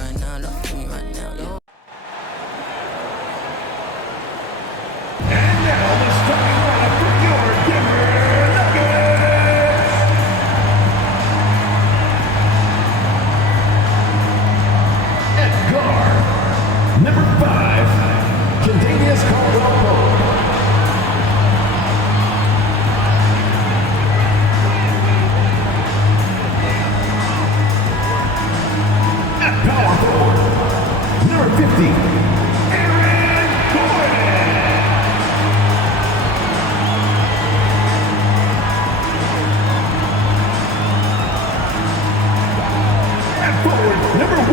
right now, don't kill me right now, yeah. And now the starting lineup for your Denver Nuggets. At guard, number 5, Jadavius Caldwell-Pope. At power forward, number 50, Aaron Gordon. At forward, number 1,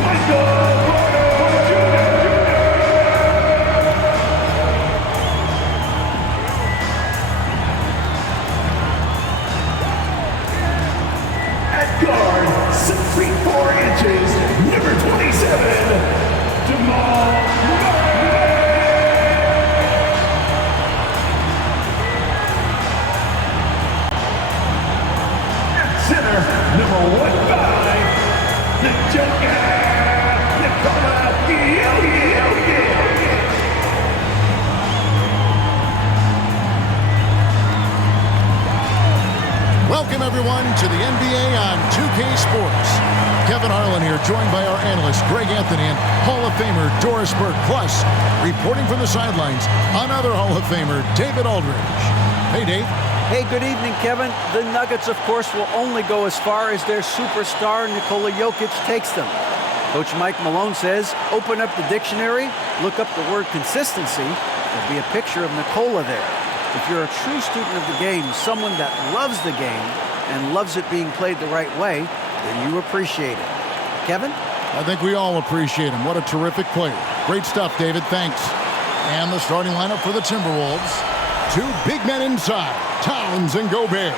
Michael Porter Jr. At guard, 6 feet 4 inches, number 27, Jamal Murray. At center, number 15, the Joker, Nikola Jokic. Welcome, everyone, to the NBA on 2K Sports. Kevin Harlan here, joined by our analyst, Greg Anthony, and Hall of Famer Doris Burke. Plus, reporting from the sidelines, another Hall of Famer, David Aldridge. Hey, Dave. Hey, good evening, Kevin. The Nuggets, of course, will only go as far as their superstar, Nikola Jokic, takes them. Coach Mike Malone says, open up the dictionary, look up the word consistency. There'll be a picture of Nikola there. If you're a true student of the game, someone that loves the game and loves it being played the right way, then you appreciate it. Kevin? I think we all appreciate him. What a terrific player. Great stuff, David. Thanks. And the starting lineup for the Timberwolves. 2 big men inside, Towns and Gobert.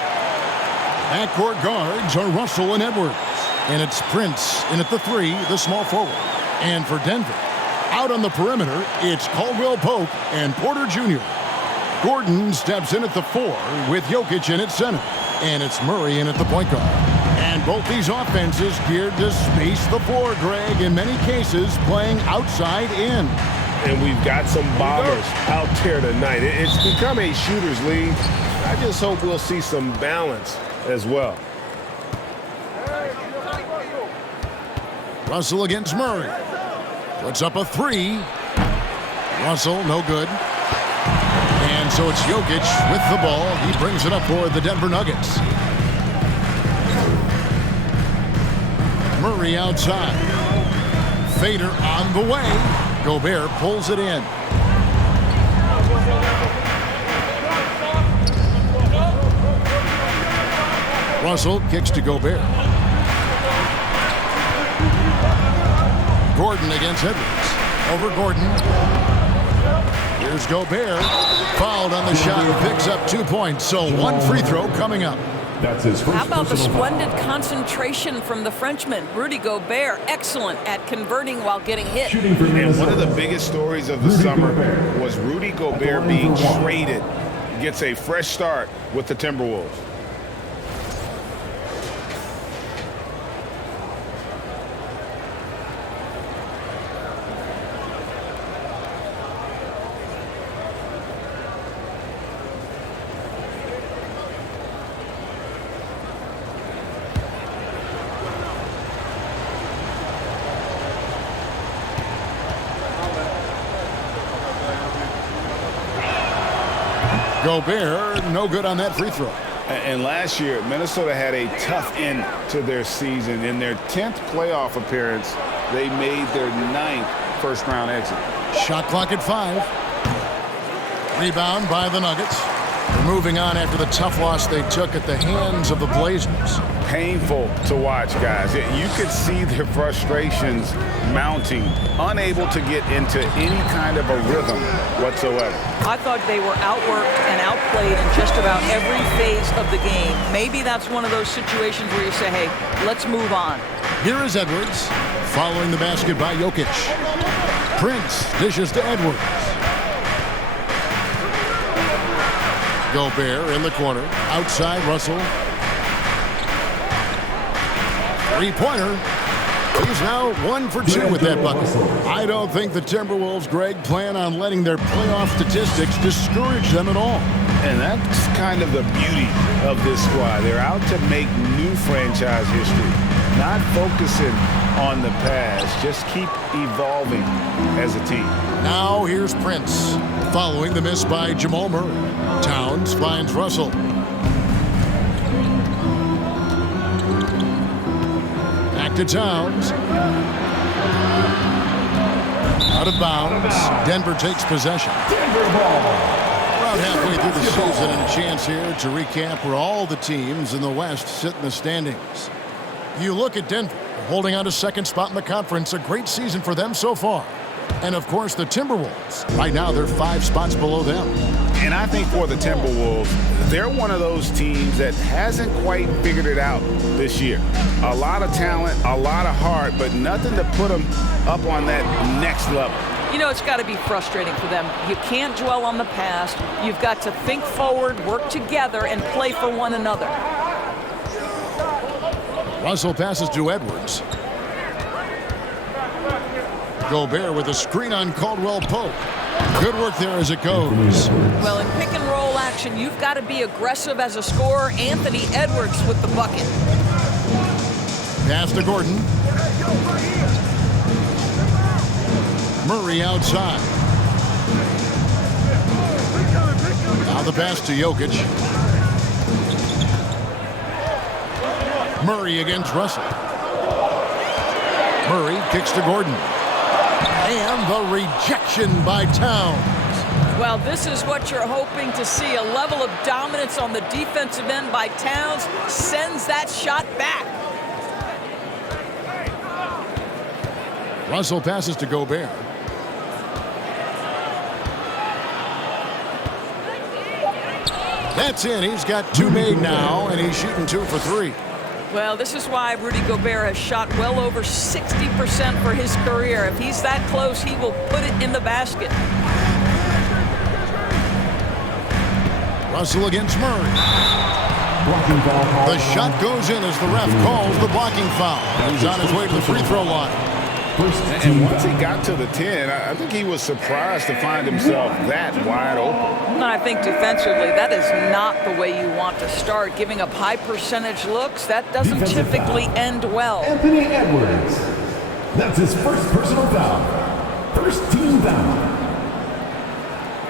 Backcourt guards are Russell and Edwards. And it's Prince in at the 3, the small forward. And for Denver, out on the perimeter, it's Caldwell-Pope and Porter Jr. Gordon steps in at the 4 with Jokic in at center. And it's Murray in at the point guard. And both these offenses geared to space the floor, Greg, in many cases playing outside in. And we've got some bombers out there tonight. It's become a shooter's league. I just hope we'll see some balance as well. Russell against Murray. Puts up a 3. Russell, no good. And so it's Jokic with the ball. He brings it up for the Denver Nuggets. Murray outside. Fader on the way. Gobert pulls it in. Russell kicks to Gobert. Gordon against Edwards. Over Gordon. Here's Gobert. Fouled on the shot. Picks up 2 points. So 1 free throw coming up. That's his first. How about the personal splendid foul. concentration from the Frenchman, Rudy Gobert, excellent at converting while getting hit. Shooting for And Minnesota. one of the biggest stories of the Rudy summer Gobert. was Rudy Gobert being traded. Gets a fresh start with the Timberwolves. Gobert, no good on that free throw. And last year, Minnesota had a tough end to their season. In their 10th playoff appearance, they made their 9th first-round exit. Shot clock at 5. Rebound by the Nuggets. They're moving on after the tough loss they took at the hands of the Blazers. Painful to watch, guys. You could see their frustrations mounting, unable to get into any kind of a rhythm whatsoever. I thought they were outworked and outplayed in just about every phase of the game. Maybe that's one of those situations where you say, hey, let's move on. Here is Edwards, following the basket by Jokic. Prince dishes to Edwards. Gobert in the corner. Outside, Russell. Three-pointer. He's now 1 for 2 with that bucket. I don't think the Timberwolves, Greg, plan on letting their playoff statistics discourage them at all. And that's kind of the beauty of this squad. They're out to make new franchise history, not focusing on the past. Just keep evolving as a team. Now here's Prince. Following the miss by Jamal Murray. Towns finds Russell. Back to Towns. Out of bounds. Denver takes possession. Denver ball. About halfway through the season, and a chance here to recap where all the teams in the West sit in the standings. You look at Denver, holding on to second spot in the conference. A great season for them so far. And, of course, the Timberwolves. Right now, they're 5 spots below them. And I think for the Timberwolves, they're one of those teams that hasn't quite figured it out this year. A lot of talent, a lot of heart, but nothing to put them up on that next level. You know, it's got to be frustrating for them. You can't dwell on the past. You've got to think forward, work together, and play for one another. Russell passes to Edwards. Gobert with a screen on Caldwell Pope. Good work there as it goes. Well, in pick and roll action, you've got to be aggressive as a scorer. Anthony Edwards with the bucket. Pass to Gordon. Murray outside. Now the pass to Jokic. Murray against Russell. Murray kicks to Gordon. And the rejection by Towns. Well, this is what you're hoping to see. A level of dominance on the defensive end by Towns sends that shot back. Russell passes to Gobert. That's in. He's got 2 made now, and he's shooting 2 for 3. Well, this is why Rudy Gobert has shot well over 60% for his career. If he's that close, he will put it in the basket. Russell against Murray. Blocking foul. The shot goes in as the ref calls the blocking foul. He's on his way to the free throw line. And once he got to the 10, I think he was surprised to find himself that wide open. And I think defensively, that is not the way you want to start. Giving up high percentage looks, that doesn't Defensive typically foul. end well. Anthony Edwards. That's his first personal foul. First team foul.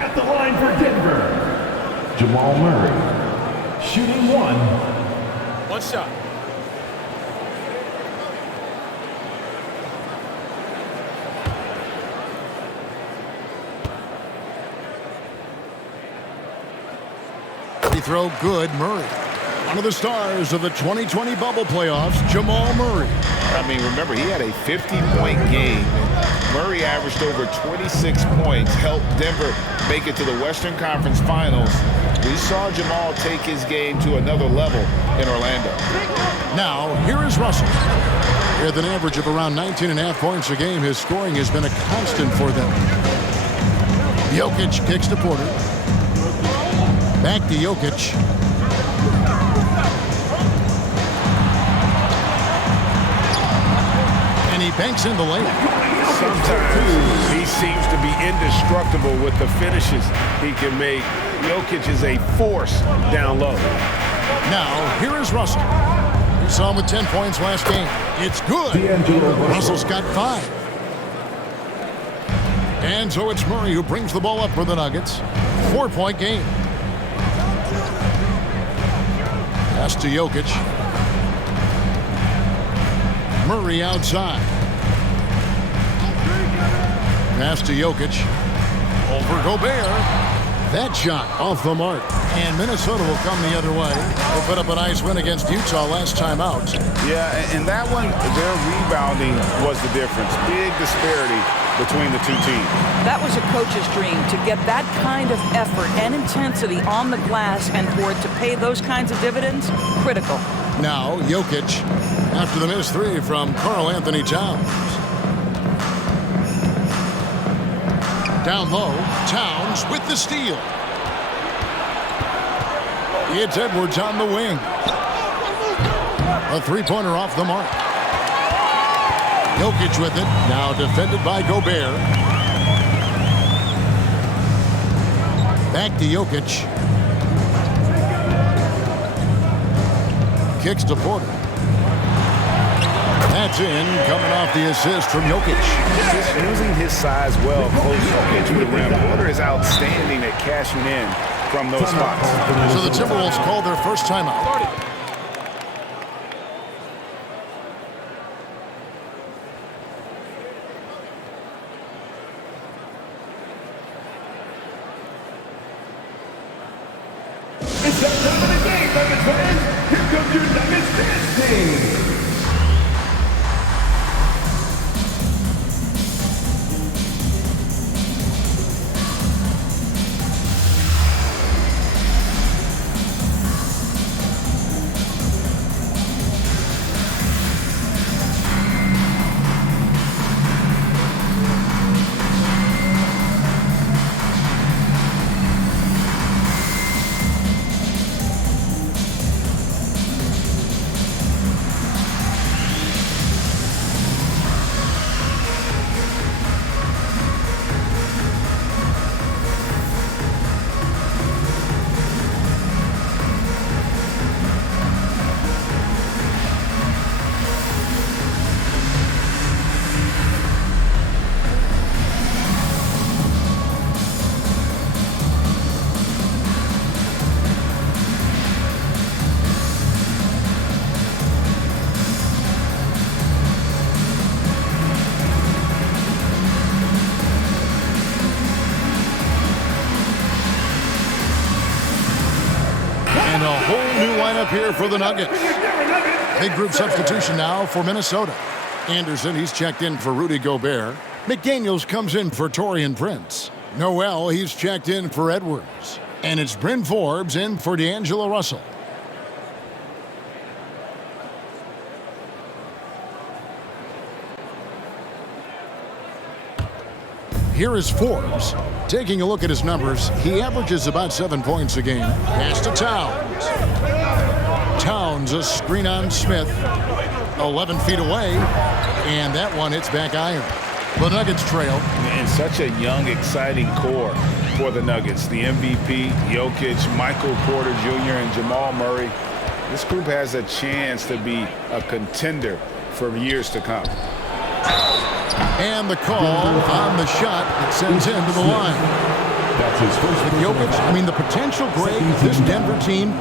At the line for Denver, Jamal Murray. Shooting 1. One shot. Free throw good. Murray. One of the stars of the 2020 bubble playoffs, Jamal Murray. I mean, remember, he had a 50-point game. Murray averaged over 26 points, helped Denver make it to the Western Conference Finals. We saw Jamal take his game to another level in Orlando. Now, here is Russell. With an average of around 19.5 points a game, his scoring has been a constant for them. Jokic kicks to Porter. Back to Jokic. And he banks in the layup. Sometimes he seems to be indestructible with the finishes he can make. Jokic is a force down low. Now, here is Russell. We saw him with 10 points last game. It's good. Russell's got 5. And so it's Murray who brings the ball up for the Nuggets. 4-point game. Pass to Jokic. Murray outside. Pass to Jokic. Over Gobert. That shot off the mark. And Minnesota will come the other way. They put up a nice win against Utah last time out. Yeah, and that one, their rebounding was the difference. Big disparity between the two teams. That was a coach's dream, to get that kind of effort and intensity on the glass, and for it to pay those kinds of dividends, critical. Now, Jokic, after the missed 3 from Karl Anthony Towns. Down low, Towns with the steal. It's Edwards on the wing. A 3-pointer off the mark. Jokic with it. Now defended by Gobert. Back to Jokic. Kicks to Porter. That's in, coming off the assist from Jokic. Just using his size well close to the rim. Porter is outstanding at cashing in from those spots. So the Timberwolves called their first timeout. It's that time of the game, Nuggets fans. Here comes your Nuggets dance team. And a whole new lineup here for the Nuggets. Big group substitution now for Minnesota. Anderson, he's checked in for Rudy Gobert. McDaniels comes in for Taurean Prince. Noel, he's checked in for Edwards. And it's Bryn Forbes in for D'Angelo Russell. Here is Forbes. Taking a look at his numbers, he averages about 7 points a game. Pass to Towns. Towns, a screen on Smith. 11 feet away. And that one hits back iron. The Nuggets trail. And such a young, exciting core for the Nuggets. The MVP, Jokic, Michael Porter Jr., and Jamal Murray. This group has a chance to be a contender for years to come. And the call on the shot that sends him to the line. That's his first. With Jokic, I mean, the potential, Greg, this Denver team,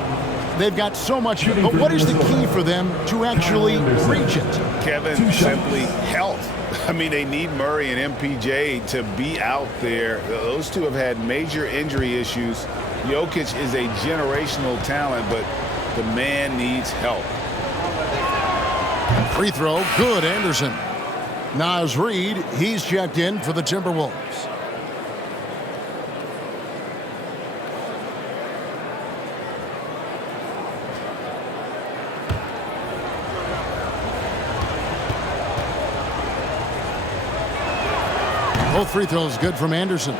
they've got so much. But what is the key for them to actually reach it? Kevin, simply health. I mean, they need Murray and MPJ to be out there. Those two have had major injury issues. Jokic is a generational talent, but the man needs help. Free throw, good, Anderson. Naz Reid, he's checked in for the Timberwolves. Both free throws good from Anderson.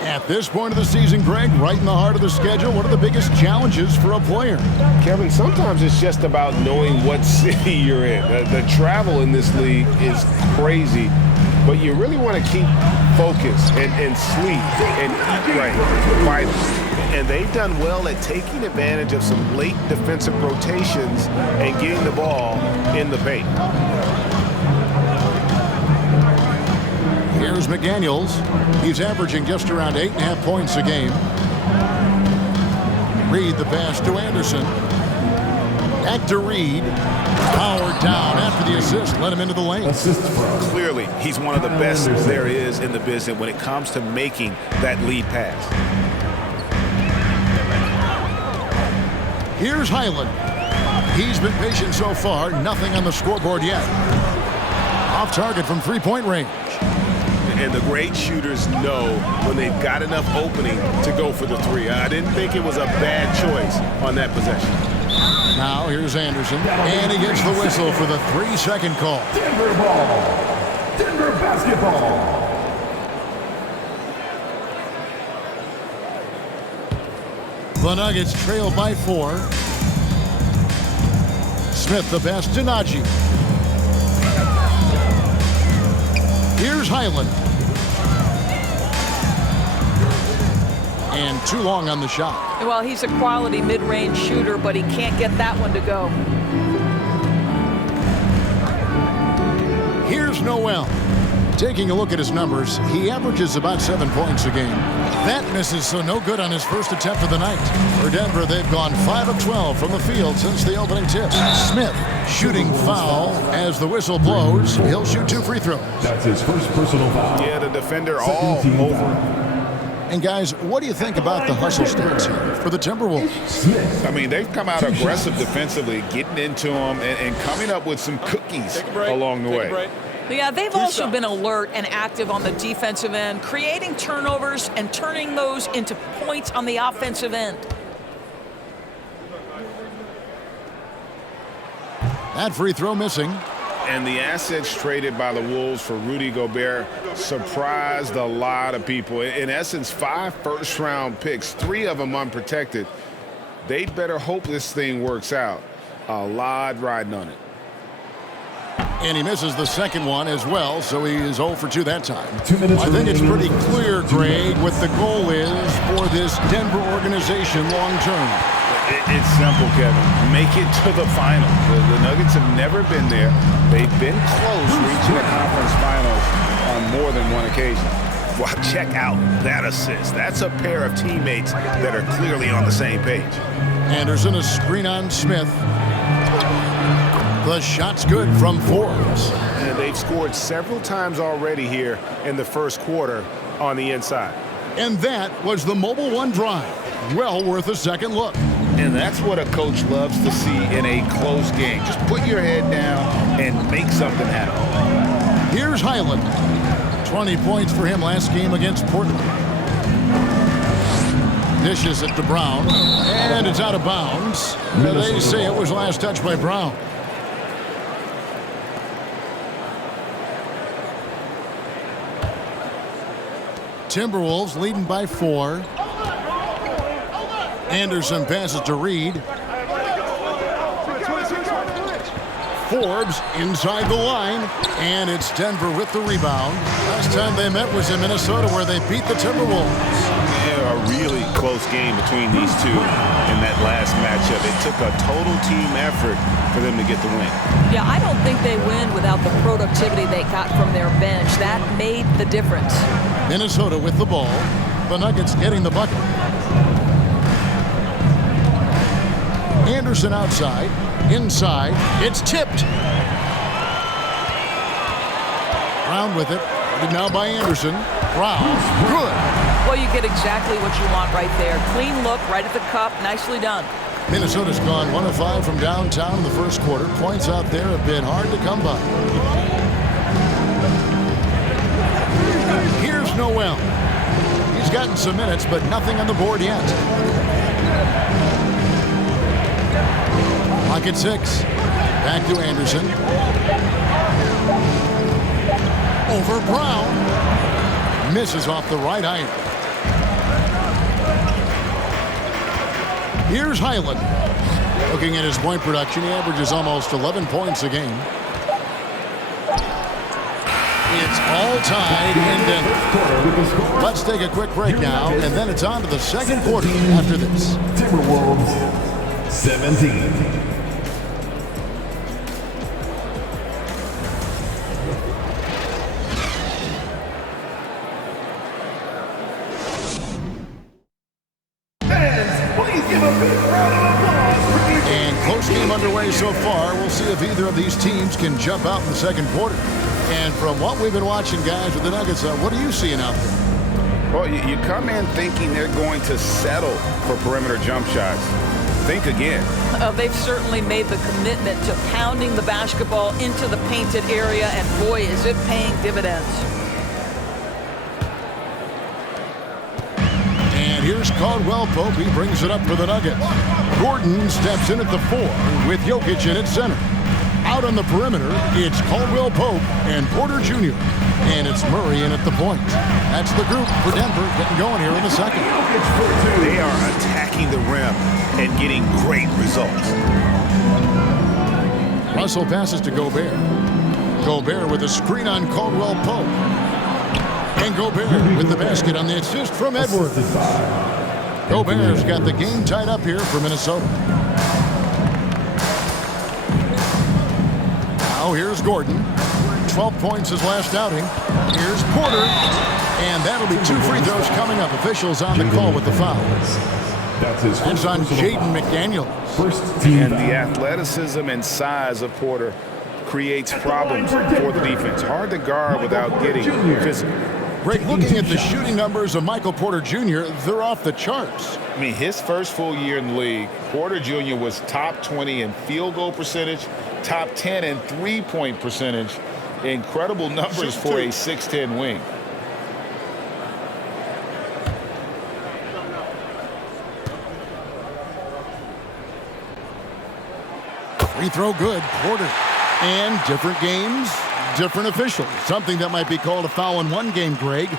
At this point of the season, Greg, right in the heart of the schedule, what are the biggest challenges for a player? Kevin, sometimes it's just about knowing what city you're in. The travel in this league is crazy, but you really want to keep focus and sleep and eat right. And they've done well at taking advantage of some late defensive rotations and getting the ball in the paint. Here's McDaniels. He's averaging just around 8.5 points a game. Reid the pass to Anderson. Back to Reid. Powered down after the assist. Let him into the lane. Clearly, he's one of the best there is in the business when it comes to making that lead pass. Here's Highland. He's been patient so far. Nothing on the scoreboard yet. Off target from three-point range. And the great shooters know when they've got enough opening to go for the three. I didn't think it was a bad choice on that possession. Now here's Anderson, and he gets the whistle for the 3-second call. Denver ball. Denver basketball. The Nuggets trail by 4. Smith the pass to Najee. Highland. And too long on the shot. Well, he's a quality mid-range shooter, but he can't get that one to go. Here's Noel. Taking a look at his numbers, he averages about 7 points a game. That misses, so no good on his first attempt of the night. For Denver, they've gone 5 of 12 from the field since the opening tip. Smith shooting foul as the whistle blows. He'll shoot 2 free throws. That's his first personal foul. Yeah, the defender all Second team over. foul. And guys, what do you think about the hustle stance here for the Timberwolves? Smith. I mean, they've come out aggressive defensively, getting into them and coming up with some cookies along the way. Yeah, they've also been alert and active on the defensive end, creating turnovers and turning those into points on the offensive end. That free throw missing. And the assets traded by the Wolves for Rudy Gobert surprised a lot of people. In essence, 5 first-round picks, 3 of them unprotected. They'd better hope this thing works out. A lot riding on it. And he misses the second one as well, so he is 0 for 2 that time. 2 minutes I think it's pretty remaining. clear, Greg, what the goal is for this Denver organization long term. It's simple, Kevin. Make it to the finals. The Nuggets have never been there. They've been close reaching the conference finals on more than one occasion. Well, check out that assist. That's a pair of teammates that are clearly on the same page. Anderson, a screen on Smith. The shot's good from Forbes. And they've scored several times already here in the first quarter on the inside. And that was the Mobile One drive. Well worth a second look. And that's what a coach loves to see in a close game. Just put your head down and make something happen. Here's Highland. 20 points for him last game against Portland. Dishes it to Brown. And it's out of bounds. They say it was last touched by Brown. Timberwolves leading by 4. Anderson passes to Reed. Forbes inside the line, and it's Denver with the rebound. Last time they met was in Minnesota, where they beat the Timberwolves. Yeah, a really close game between these two in that last matchup. It took a total team effort for them to get the win. Yeah, I don't think they win without the productivity they got from their bench. That made the difference. Minnesota with the ball. The Nuggets getting the bucket. Anderson outside. Inside. It's tipped. Brown with it. Guarded now by Anderson. Brown. Good. Well, you get exactly what you want right there. Clean look, right at the cup. Nicely done. Minnesota's gone 1 of 5 from downtown in the first quarter. Points out there have been hard to come by. Here's Noel. He's gotten some minutes, but nothing on the board yet. Clock at 6. Back to Anderson. Over Brown. Misses off the right iron. Here's Highland. Looking at his point production, he averages almost 11 points a game. It's all tied in Denver. Let's take a quick break now, and then it's on to the second quarter after this. Timberwolves 17. And close game underway so far. We'll see if either of these teams can jump out in the second quarter. And from what we've been watching, guys, with the Nuggets, what are you seeing out there? Well, you come in thinking they're going to settle for perimeter jump shots. Think again. They've certainly made the commitment to pounding the basketball into the painted area, and boy, is it paying dividends. And here's Caldwell Pope. He brings it up for the Nuggets. Gordon steps in at the 4 with Jokic in at center. Out on the perimeter, it's Caldwell Pope and Porter Jr. And it's Murray in at the point. That's the group for Denver getting going here in the second. They are attacking the rim and getting great results. Russell passes to Gobert. Gobert with a screen on Caldwell Pope. And Gobert with the basket on the assist from Edwards. Gobert's got the game tied up here for Minnesota. Now here's Gordon. 12 points his last outing. Here's Porter. And that'll be 2 free throws coming up. Officials on the call with the foul. It's on Jaden McDaniels. And the athleticism and size of Porter creates problems for the defense. Hard to guard without getting physical. Greg, looking at the shooting numbers of Michael Porter Jr., they're off the charts. I mean, his first full year in the league, Porter Jr. was top 20 in field goal percentage, top 10 in three-point percentage. Incredible numbers for a 6'10" wing. Free throw good, Porter. And different games, different officials. Something that might be called a foul in one game, Greg,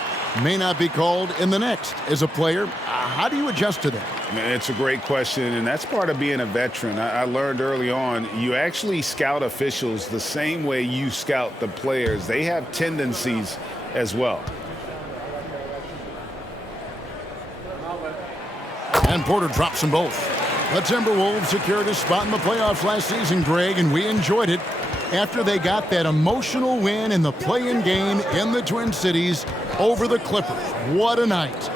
may not be called in the next. As a player, how do you adjust to that? Man, it's a great question, and that's part of being a veteran. I learned early on, you actually scout officials the same way you scout the players. They have tendencies as well. And Porter drops them both. The Timberwolves secured a spot in the playoffs last season, Greg, and we enjoyed it after they got that emotional win in the play-in game in the Twin Cities over the Clippers. What a night.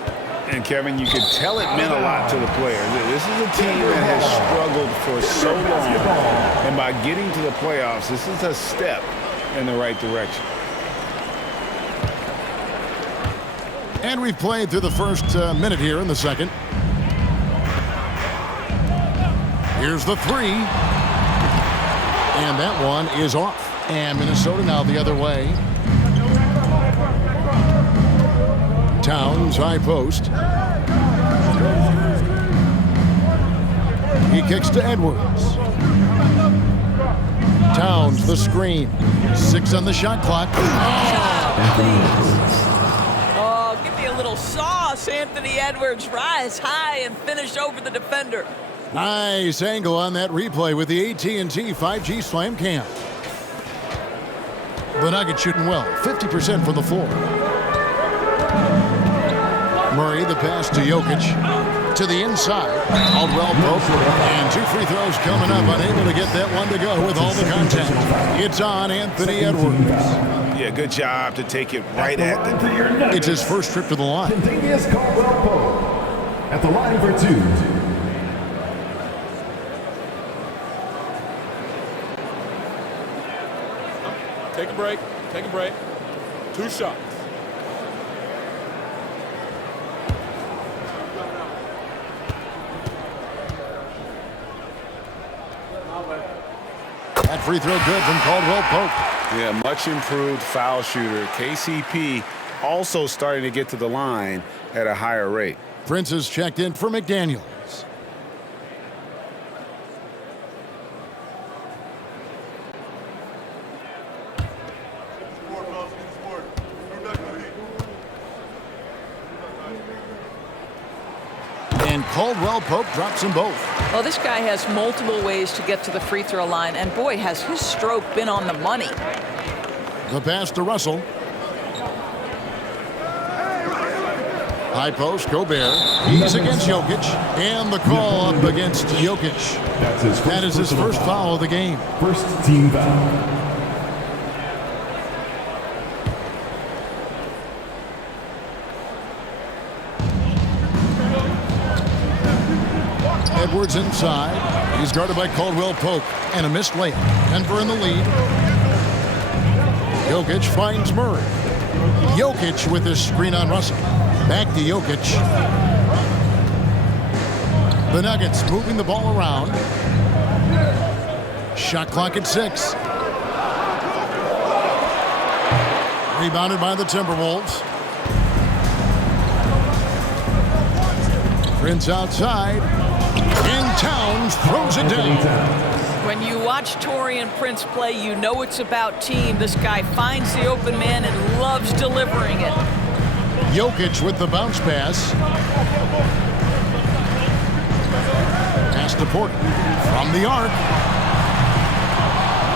And, Kevin, you could tell it meant a lot to the players. This is a team that has struggled for so long, and by getting to the playoffs, this is a step in the right direction. And we've played through the first minute here in the second. Here's the three. And that one is off. And Minnesota now the other way. Towns, high post. He kicks to Edwards. Towns, the screen. 6 on the shot clock. Oh, give me a little sauce, Anthony Edwards. Rise high and finish over the defender. Nice angle on that replay with the AT&T 5G Slam Cam. The Nuggets shooting well, 50% from the floor. Murray, the pass to Jokic. To the inside. Caldwell Pope. And 2 free throws coming up. Unable to get that one to go with all the contact. It's on Anthony Edwards. Yeah, good job to take it right at the... It's his first trip to the line. Continuous Caldwell Pope at the line for 2. Take a break. Take a break. 2 shots. That free throw good from Caldwell Pope. Yeah, much improved foul shooter. KCP also starting to get to the line at a higher rate. Prince has checked in for McDaniels. And Caldwell Pope drops them both. Well, this guy has multiple ways to get to the free throw line, and boy, has his stroke been on the money. The pass to Russell. High post, Gobert. He's against Jokic. And the call up against Jokic. That is his first foul of the game. First team foul. Edwards inside. He's guarded by Caldwell Pope. And a missed layup. Denver in the lead. Jokic finds Murray. Jokic with his screen on Russell. Back to Jokic. The Nuggets moving the ball around. Shot clock at 6. Rebounded by the Timberwolves. Prince outside. And Towns throws it down. When you watch Taurean Prince play, you know it's about team. This guy finds the open man and loves delivering it. Jokic with the bounce pass. Pass to Porter from the arc.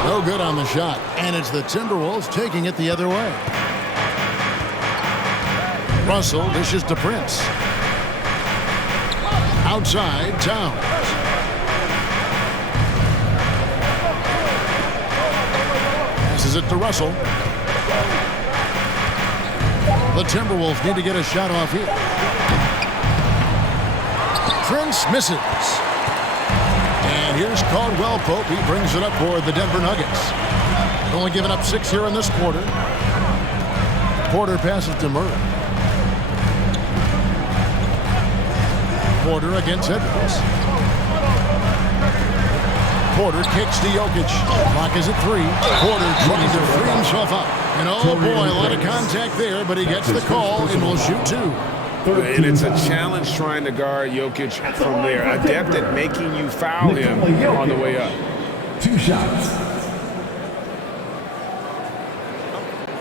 No good on the shot. And it's the Timberwolves taking it the other way. Russell dishes to Prince. Outside, Towns. Passes it to Russell. The Timberwolves need to get a shot off here. Prince misses. And here's Caldwell Pope. He brings it up for the Denver Nuggets. Only giving up 6 here in this quarter. Porter passes to Murray. Porter against Edwards. Porter kicks to Jokic. Clock is at 3. Porter trying to free himself up. And oh boy, a lot of contact there, but he gets the call and will shoot 2. And it's a challenge trying to guard Jokic from there. Adept at making you foul him on the way up. 2 shots.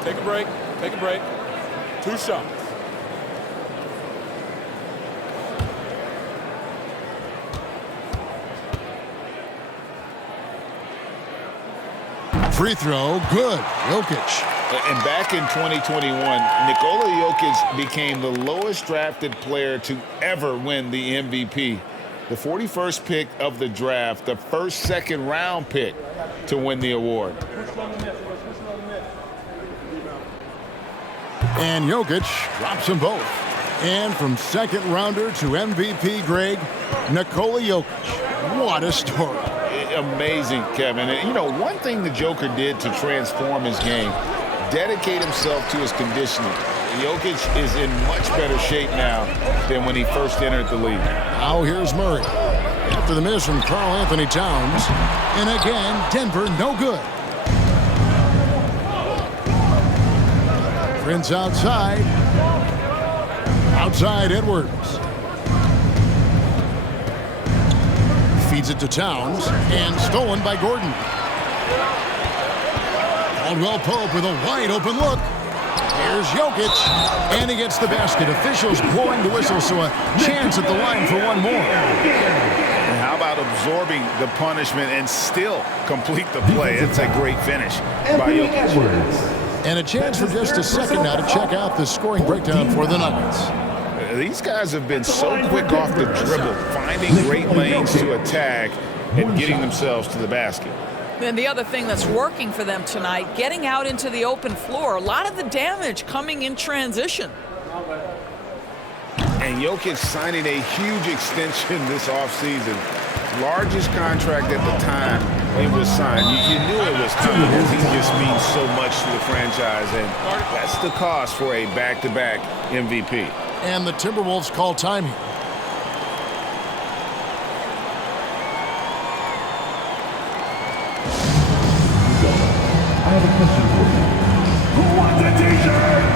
Take a break. Take a break. 2 shots. Free throw, good. Jokic. And back in 2021, Nikola Jokic became the lowest drafted player to ever win the MVP. The 41st pick of the draft, the first second-round pick to win the award. And Jokic drops them both. And from second rounder to MVP, Greg, Nikola Jokic. What a story. Amazing, Kevin. And, you know, one thing the Joker did to transform his game, dedicate himself to his conditioning. Jokic is in much better shape now than when he first entered the league. Now here's Murray. After the miss from Karl Anthony Towns. And again, Denver no good. Prince outside. Outside Edwards. Feeds it to Towns, and stolen by Gordon. Caldwell Pope with a wide open look. Here's Jokic, and he gets the basket. Officials blowing the whistle, so a chance at the line for one more. And how about absorbing the punishment and still complete the play? It's a great finish by Jokic. And a chance for just a second now to check out the scoring breakdown for the Nuggets. These guys have been so quick off the dribble, finding great lanes to attack and getting themselves to the basket. And the other thing that's working for them tonight, getting out into the open floor. A lot of the damage coming in transition. And Jokic signing a huge extension this offseason. Largest contract at the time it was signed. You knew it was coming because he just means so much to the franchise, and that's the cost for a back-to-back MVP. And the Timberwolves call time here. I have a question for you. Who wants a t-shirt?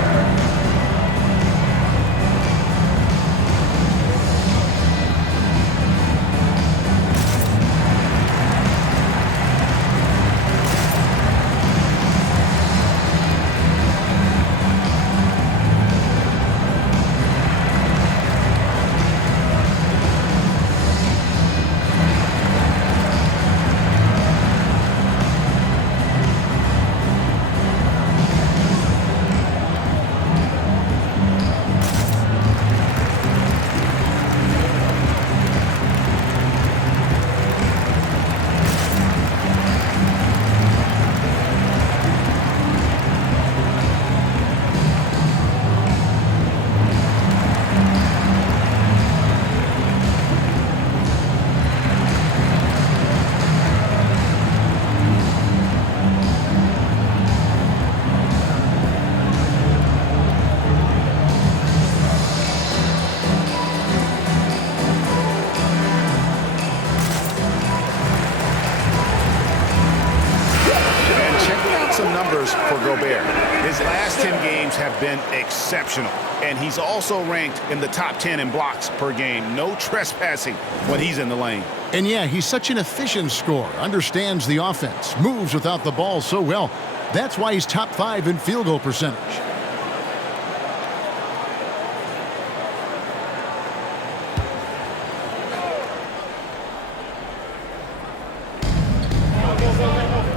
For Gobert. His last 10 games have been exceptional, and he's also ranked in the top 10 in blocks per game. No trespassing when he's in the lane. And yeah, he's such an efficient scorer, understands the offense, moves without the ball so well. That's why he's top 5 in field goal percentage.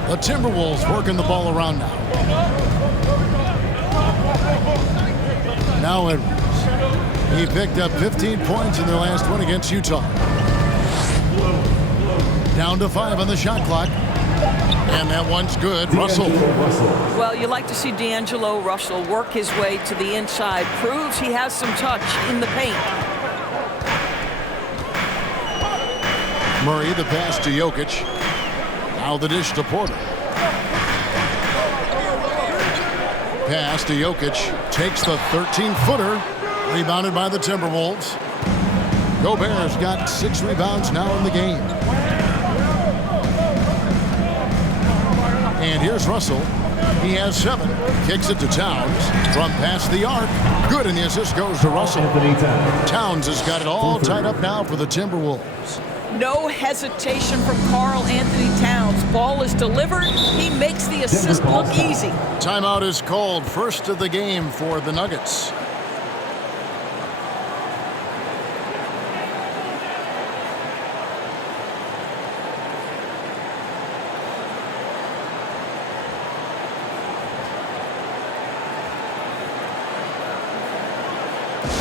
The Timberwolves working the ball around now. Now Edwards. He picked up 15 points in their last one against Utah. Down to 5 on the shot clock. And that one's good. Russell. Well, you like to see D'Angelo Russell work his way to the inside. Proves he has some touch in the paint. Murray, the pass to Jokic. Now the dish to Porter. Pass to Jokic. Takes the 13-footer. Rebounded by the Timberwolves. Gobert's got 6 rebounds now in the game. And here's Russell. He has 7. Kicks it to Towns. From past the arc. Good, and the assist goes to Russell. Towns has got it all tied up now for the Timberwolves. No hesitation from Karl Anthony Towns. Ball is delivered. He makes the assist look easy. Timeout is called. First of the game for the Nuggets.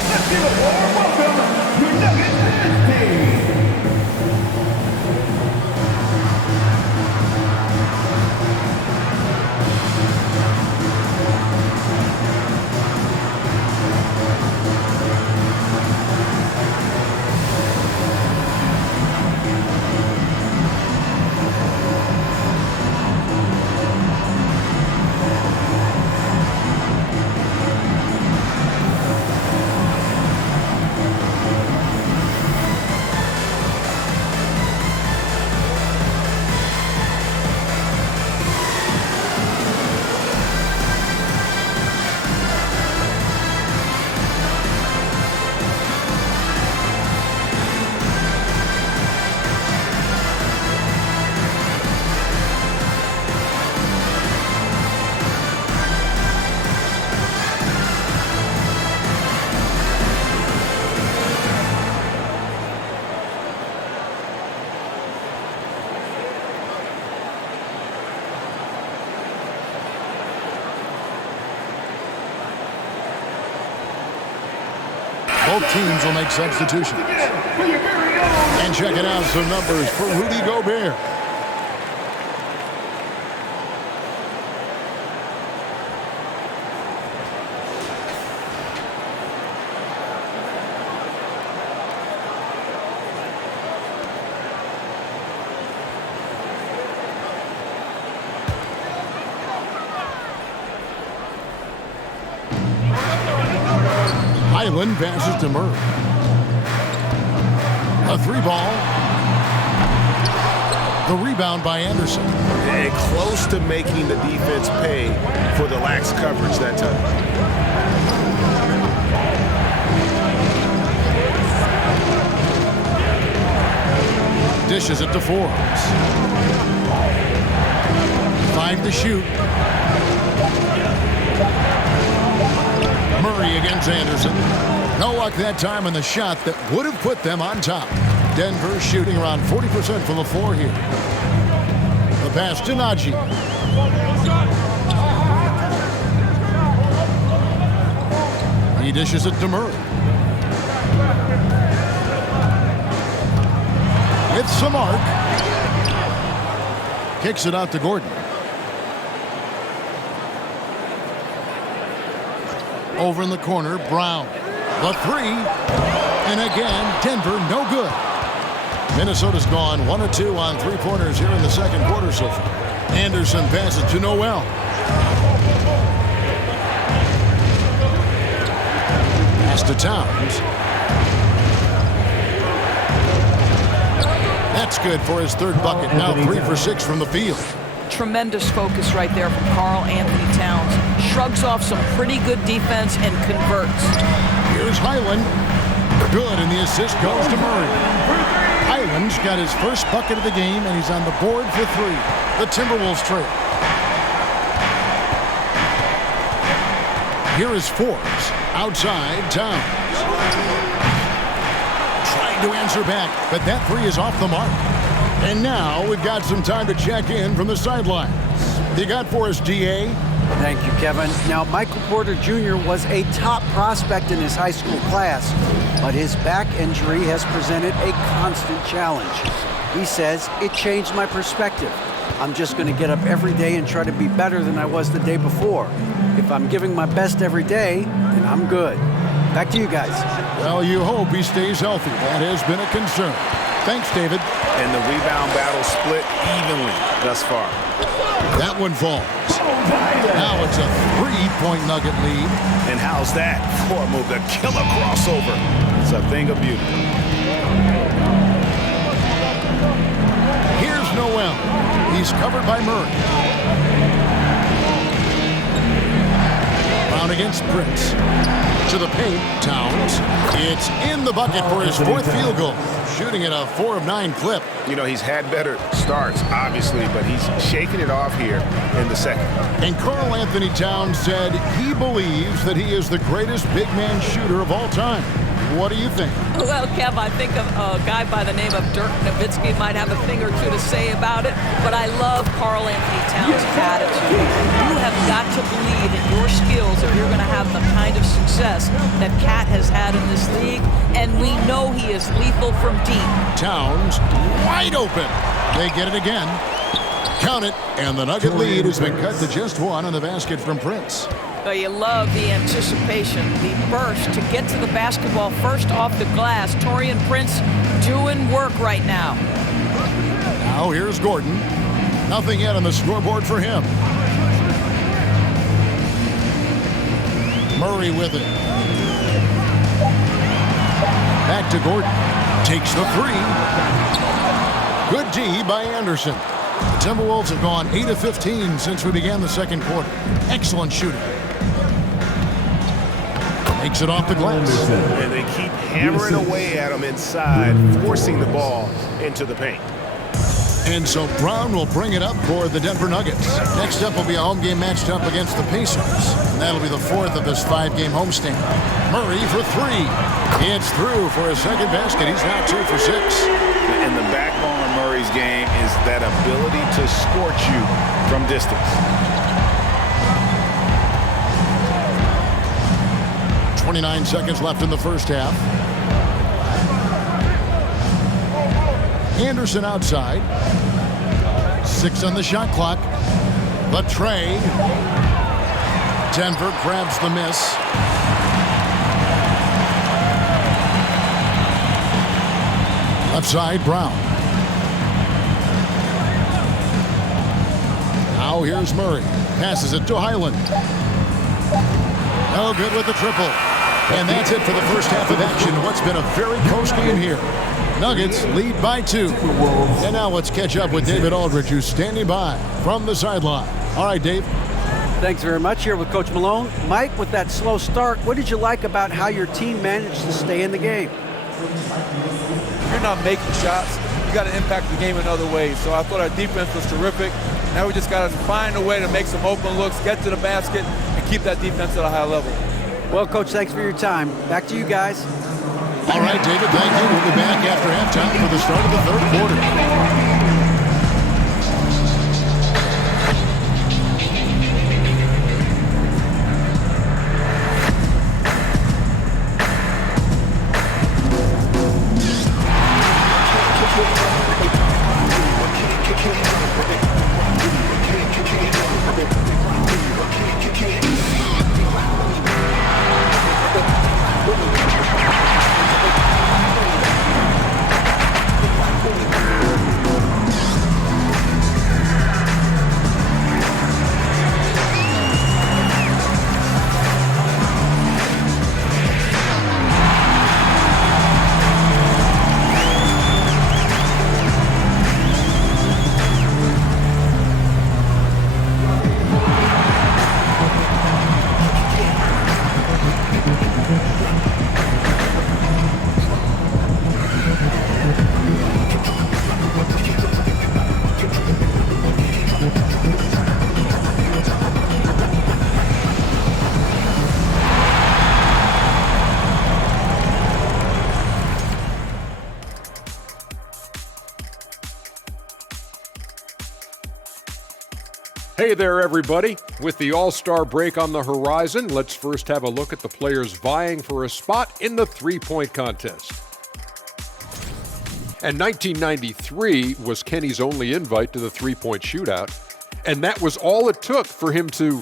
Let's give a warm welcome to Nuggets Wednesday. Both teams will make substitutions. And check it out, some numbers for Rudy Gobert. Highland passes to Murray. A 3-ball. The rebound by Anderson. And close to making the defense pay for the lax coverage that time. Dishes it to Forbes. 5 to shoot. Murray against Anderson. No luck that time on the shot that would have put them on top. Denver shooting around 40% from the floor here. The pass to Najee. He dishes it to Murray. It's some arc. Kicks it out to Gordon. Over in the corner, Brown. The 3. And again, Denver no good. Minnesota's gone 1 of 2 on 3-pointers here in the second quarter so far. Anderson passes to Noel. Pass to Towns. That's good for his 3rd bucket. Now 3 for 6 from the field. Tremendous focus right there from Karl Anthony Towns. Shrugs off some pretty good defense and converts. Here's Highland. Good, and the assist goes to Murray. Highland's got his first bucket of the game, and he's on the board for 3. The Timberwolves trail. Here is Forbes. Outside, Towns. Trying to answer back, but that 3 is off the mark. And now we've got some time to check in from the sidelines. You got for us, DA? Thank you, Kevin. Now, Michael Porter Jr. was a top prospect in his high school class, but his back injury has presented a constant challenge. He says, it changed my perspective. I'm just going to get up every day and try to be better than I was the day before. If I'm giving my best every day, then I'm good. Back to you guys. Well, you hope he stays healthy. That has been a concern. Thanks, David. And the rebound battle split evenly thus far. That one falls. Now it's a 3-point Nugget lead. And how's that for a move? The killer crossover. It's a thing of beauty. Here's Noel. He's covered by Murray. Brown against Prince. To the paint, Towns. It's in the bucket for his 4th field goal. Shooting at a 4 of 9 clip. You know, he's had better starts, obviously, but he's shaking it off here in the second. And Karl Anthony Towns said he believes that he is the greatest big man shooter of all time. What do you think? Well, Kev, I think a guy by the name of Dirk Nowitzki might have a thing or two to say about it, but I love Karl Anthony Towns' attitude. You have got to believe in your skills if you're going to have the kind of success that Cat has had in this league, and we know he is lethal from deep. Towns wide open. They get it again. Count it, and the Nugget lead has been cut to just 1 on the basket from Prince. But you love the anticipation, the burst to get to the basketball first off the glass. Taurean Prince doing work right now. Now here's Gordon. Nothing yet on the scoreboard for him. Murray with it. Back to Gordon. Takes the 3. Good D by Anderson. The Timberwolves have gone 8 of 15 since we began the second quarter. Excellent shooting. Makes it off the glass. And they keep hammering away at him inside, forcing the ball into the paint. And so Brown will bring it up for the Denver Nuggets. Next up will be a home game matched up against the Pacers. And that'll be the 4th of this 5-game homestand. Murray for 3. It's through for a second basket. He's now 2 for 6. And the backbone of Murray's game is that ability to scorch you from distance. 29 seconds left in the first half. Anderson outside. 6 on the shot clock. The tray. Denver grabs the miss. Left side, Brown. Now here's Murray. Passes it to Highland. No good with the triple. And that's it for the first half of action. What's been a very close game here. Nuggets lead by 2. And now let's catch up with David Aldridge, who's standing by from the sideline. All right, Dave. Thanks very much. Here with Coach Malone. Mike, with that slow start, what did you like about how your team managed to stay in the game? If you're not making shots, you got to impact the game in other ways. So I thought our defense was terrific. Now we just got to find a way to make some open looks, get to the basket, and keep that defense at a high level. Well, Coach, thanks for your time. Back to you guys. All right, David, thank you. We'll be back after halftime for the start of the 3rd quarter. Hey there, everybody. With the All-Star break on the horizon, let's first have a look at the players vying for a spot in the three-point contest. And 1993 was Kenny's only invite to the three-point shootout, and that was all it took for him to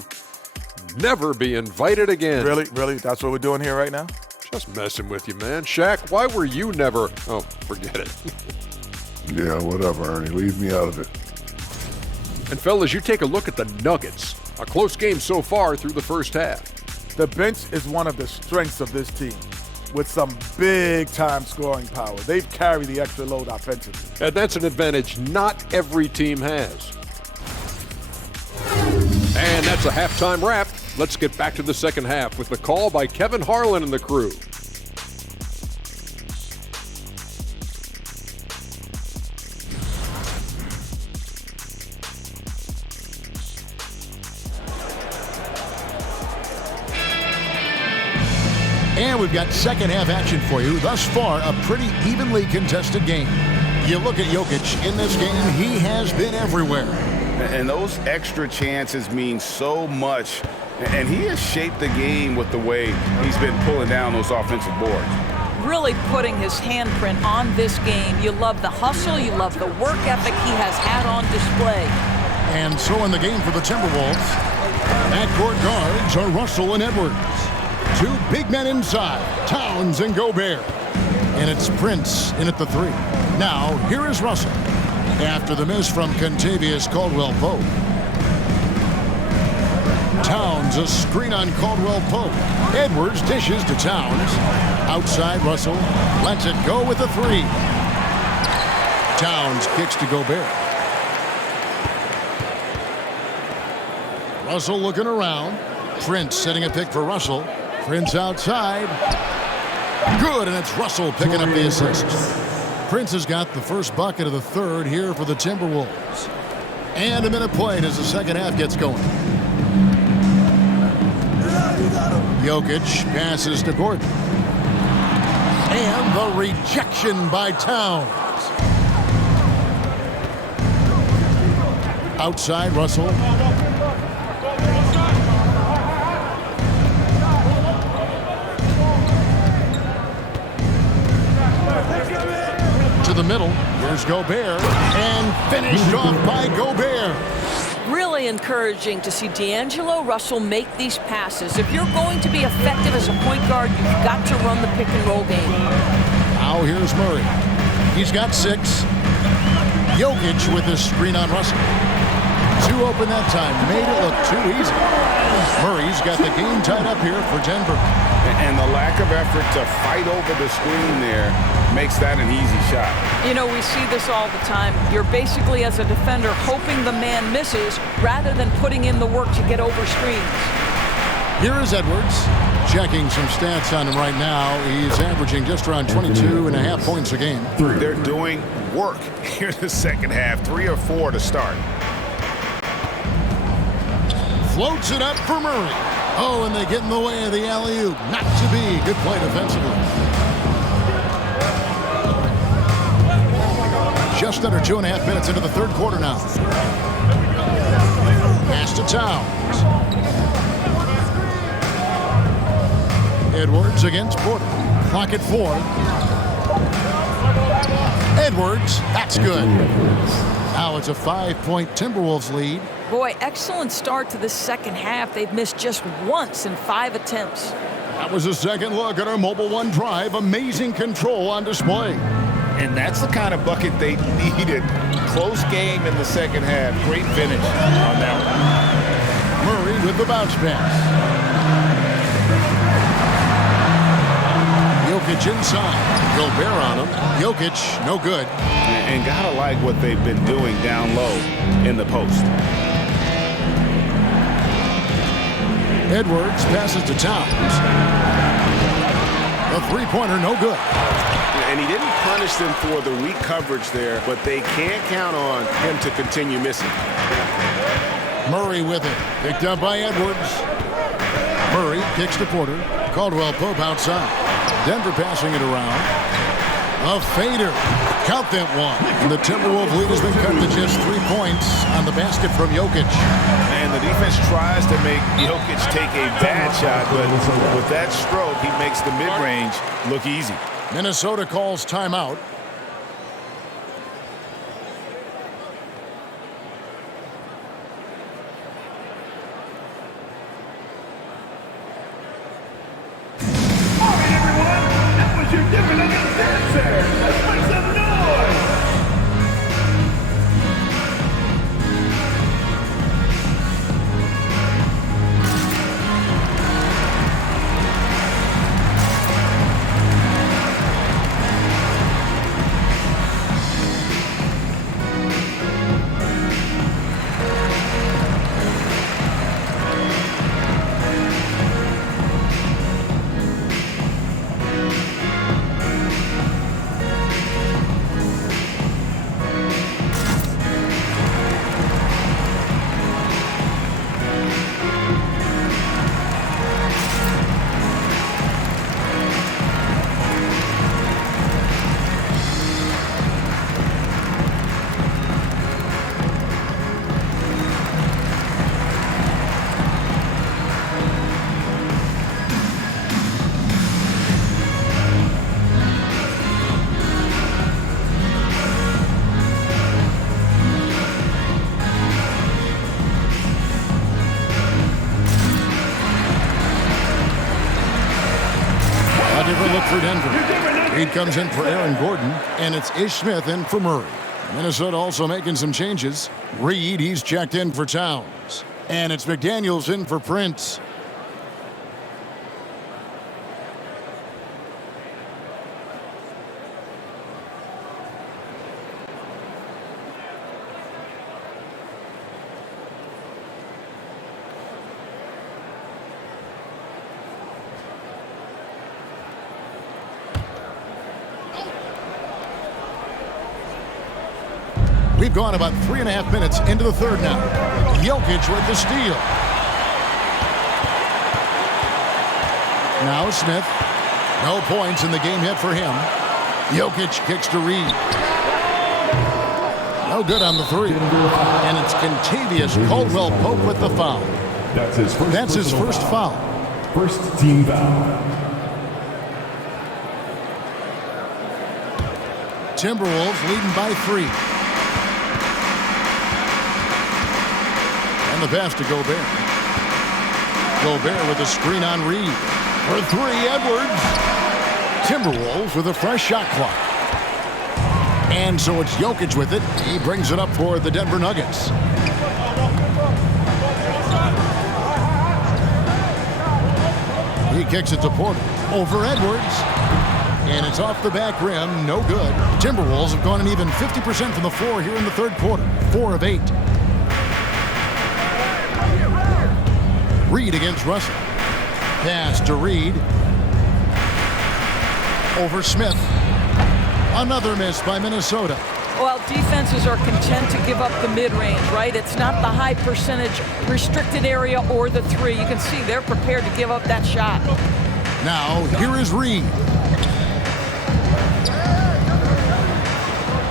never be invited again. Really? That's what we're doing here right now? Just messing with you, man. Shaq, why were you never... Oh, forget it. Yeah, whatever, Ernie. Leave me out of it. And fellas, you take a look at the Nuggets. A close game so far through the first half. The bench is one of the strengths of this team, with some big-time scoring power. They've carried the extra load offensively. And that's an advantage not every team has. And that's a halftime wrap. Let's get back to the second half with the call by Kevin Harlan and the crew. And we've got second half action for you. Thus far, a pretty evenly contested game. You look at Jokic in this game, he has been everywhere. And those extra chances mean so much. And he has shaped the game with the way he's been pulling down those offensive boards. Really putting his handprint on this game. You love the hustle, you love the work ethic he has had on display. And so in the game for the Timberwolves, backcourt guards are Russell and Edwards. Two big men inside, Towns and Gobert. And it's Prince in at the three. Now, here is Russell. After the miss from Kentavious Caldwell-Pope. Towns, a screen on Caldwell-Pope. Edwards dishes to Towns. Outside, Russell lets it go with the three. Towns kicks to Gobert. Russell looking around. Prince setting a pick for Russell. Prince outside. Good, and it's Russell picking up the assist. Prince has got the first bucket of the third here for the Timberwolves. And a minute played as the second half gets going. Jokic passes to Gordon. And the rejection by Towns. Outside, Russell. To the middle. Here's Gobert. And finished off by Gobert. Really encouraging to see D'Angelo Russell make these passes. If you're going to be effective as a point guard, you've got to run the pick and roll game. Now here's Murray. He's got 6. Jokic with his screen on Russell. 2 open that time. Made it look too easy. Murray's got the game tied up here for Denver. And the lack of effort to fight over the screen there makes that an easy shot. You know, we see this all the time. You're basically, as a defender, hoping the man misses rather than putting in the work to get over screens. Here is Edwards. Checking some stats on him right now. He's averaging just around 22.5 points a game. They're doing work here in the second half. 3 or 4 to start. Floats it up for Murray. Oh, and they get in the way of the alley-oop. Not to be. Good play defensively. Just under 2.5 minutes into the third quarter now. Pass to Towns. Edwards against Porter. Clock at 4. Edwards, that's good. Now it's a 5-point Timberwolves lead. Boy, excellent start to the second half. They've missed just once in 5 attempts. That was a second look at our Mobile One drive. Amazing control on display. And that's the kind of bucket they needed. Close game in the second half. Great finish on that one. Murray with the bounce pass. Jokic inside. Gobert on him. Jokic, no good. And gotta like what they've been doing down low in the post. Edwards passes to Towns. The three-pointer, no good. And he didn't punish them for the weak coverage there, but they can't count on him to continue missing. Murray with it. Picked up by Edwards. Murray kicks to Porter. Caldwell-Pope outside. Denver passing it around. A fader. Count that one. And the Timberwolves lead has been cut to just 3 points on the basket from Jokic. And the defense tries to make Jokic take a bad shot, but with that stroke, he makes the mid-range look easy. Minnesota calls timeout. For Denver. Reed comes in for Aaron Gordon, and it's Ish Smith in for Murray. Minnesota also making some changes. Reed, he's checked in for Towns. And it's McDaniels in for Prince. We've gone about 3.5 minutes into the third now. Jokic with the steal. Now Smith. No points in the game hit for him. Jokic kicks to Reed. No good on the three. And it's Kentavious Caldwell-Pope with the foul. That's his first foul. First team foul. Timberwolves leading by 3. And the pass to Gobert. Gobert with a screen on Reed. For 3, Edwards. Timberwolves with a fresh shot clock. And so it's Jokic with it. He brings it up for the Denver Nuggets. He kicks it to Porter. Over Edwards. And it's off the back rim. No good. Timberwolves have gone an even 50% from the floor here in the third quarter. 4 of 8. Reed against Russell. Pass to Reed. Over Smith. Another miss by Minnesota. Well, defenses are content to give up the mid-range, right? It's not the high percentage restricted area or the 3. You can see they're prepared to give up that shot. Now, here is Reed.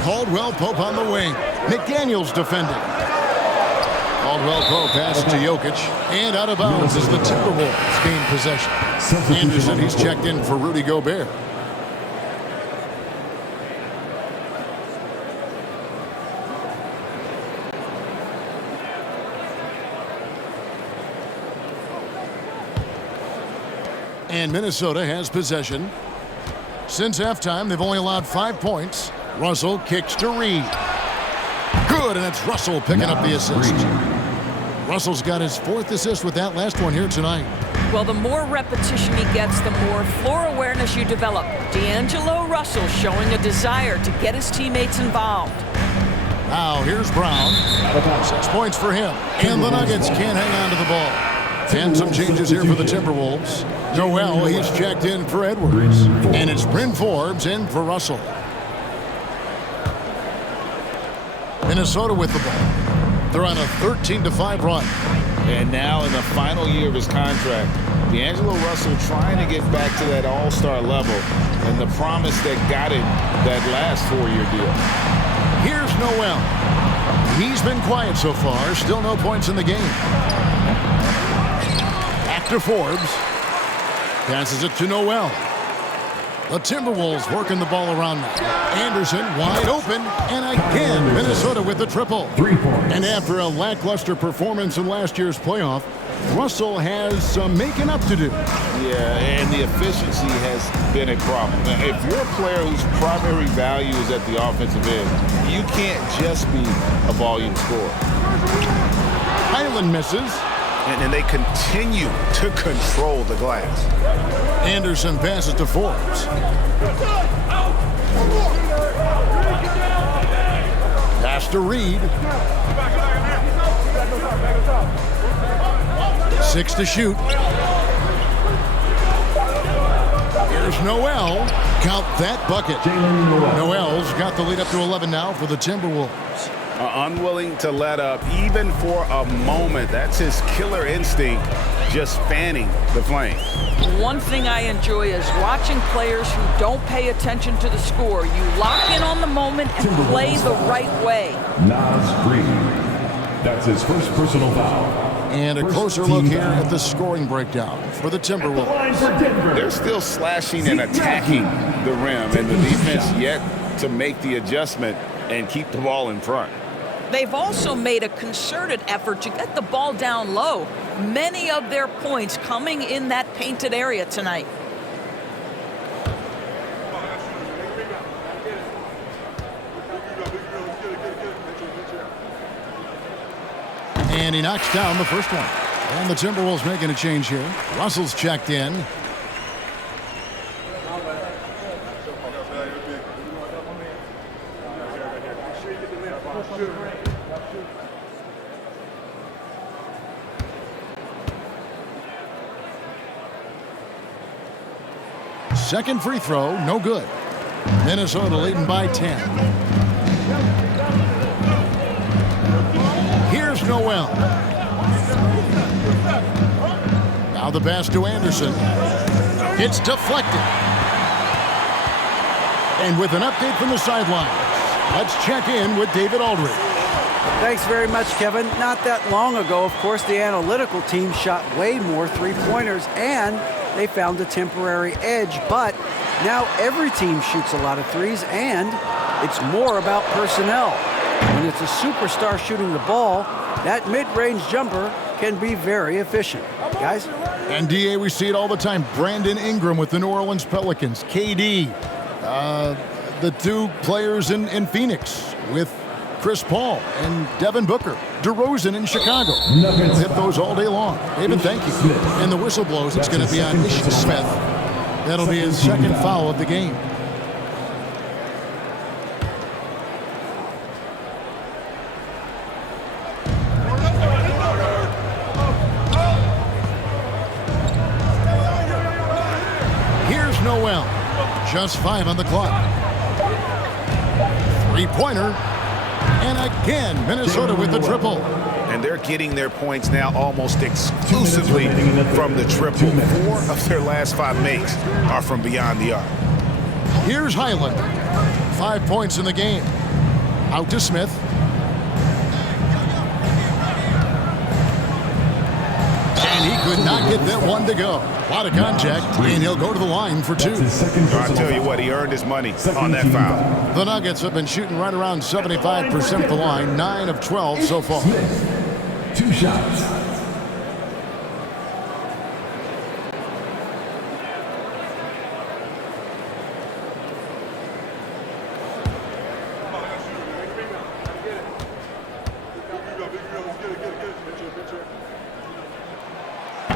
Caldwell-Pope on the wing. McDaniels defending. Caldwell-Pope passes to Jokic, and out of bounds as the Timberwolves gain possession. Anderson, he's checked in for Rudy Gobert. And Minnesota has possession. Since halftime, they've only allowed 5 points. Russell kicks to Reed. Good, and it's Russell picking up the assist. Russell's got his 4th assist with that last one here tonight. Well, the more repetition he gets, the more floor awareness you develop. D'Angelo Russell showing a desire to get his teammates involved. Now, here's Brown. 6 points for him. And the Nuggets can't hang on to the ball. And some changes here for the Timberwolves. Noel, he's checked in for Edwards. And it's Bryn Forbes in for Russell. Minnesota with the ball. They're on a 13-5 run. And now in the final year of his contract, D'Angelo Russell trying to get back to that all-star level and the promise that got him that last 4-year deal. Here's Noel. He's been quiet so far. Still no points in the game. Back to Forbes. Passes it to Noel. The Timberwolves working the ball around now. Anderson wide open, and again Minnesota with the triple. 3 points. And after a lackluster performance in last year's playoff, Russell has some making up to do. Yeah, and the efficiency has been a problem. Now, if you're a player whose primary value is at the offensive end, you can't just be a volume scorer. Highland misses. And they continue to control the glass. Anderson passes to Forbes. Pass to Reed. 6 to shoot. Here's Noel. Count that bucket. Noel's got the lead up to 11 now for the Timberwolves. Unwilling to let up even for a moment. That's his killer instinct, just fanning the flame. One thing I enjoy is watching players who don't pay attention to the score. You lock in on the moment and play the right way. Nas Reed. That's his first personal foul. And a closer look here at the scoring breakdown for the Timberwolves. They're still slashing and attacking the rim, and the defense yet to make the adjustment and keep the ball in front. They've also made a concerted effort to get the ball down low. Many of their points coming in that painted area tonight. And he knocks down the first one. And the Timberwolves making a change here. Russell's checked in. Second free throw, no good. Minnesota leading by 10. Here's Noel. Now the pass to Anderson. It's deflected. And with an update from the sidelines, let's check in with David Aldridge. Thanks very much, Kevin. Not that long ago, of course, the analytical team shot way more three-pointers and they found a temporary edge, but now every team shoots a lot of threes, and it's more about personnel. When it's a superstar shooting the ball, that mid-range jumper can be very efficient. Guys? And DA, we see it all the time. Brandon Ingram with the New Orleans Pelicans. KD, the two players in Phoenix with Chris Paul and Devin Booker. DeRozan in Chicago. We'll hit those all day long. David, thank you. And the whistle blows. It's going to be on Ish Smith. That'll be his second foul of the game. Here's Noel. Just 5 on the clock. Three-pointer. And again, Minnesota with the triple. And they're getting their points now almost exclusively from the triple. 4 of their last 5 makes are from beyond the arc. Here's Highland. 5 points in the game. Out to Smith. And he could not get that one to go. A lot of contact, and he'll go to the line for 2. I'll tell you what, he earned his money on that foul. The Nuggets have been shooting right around 75% at the line, 9 of 12 so far. 2 shots.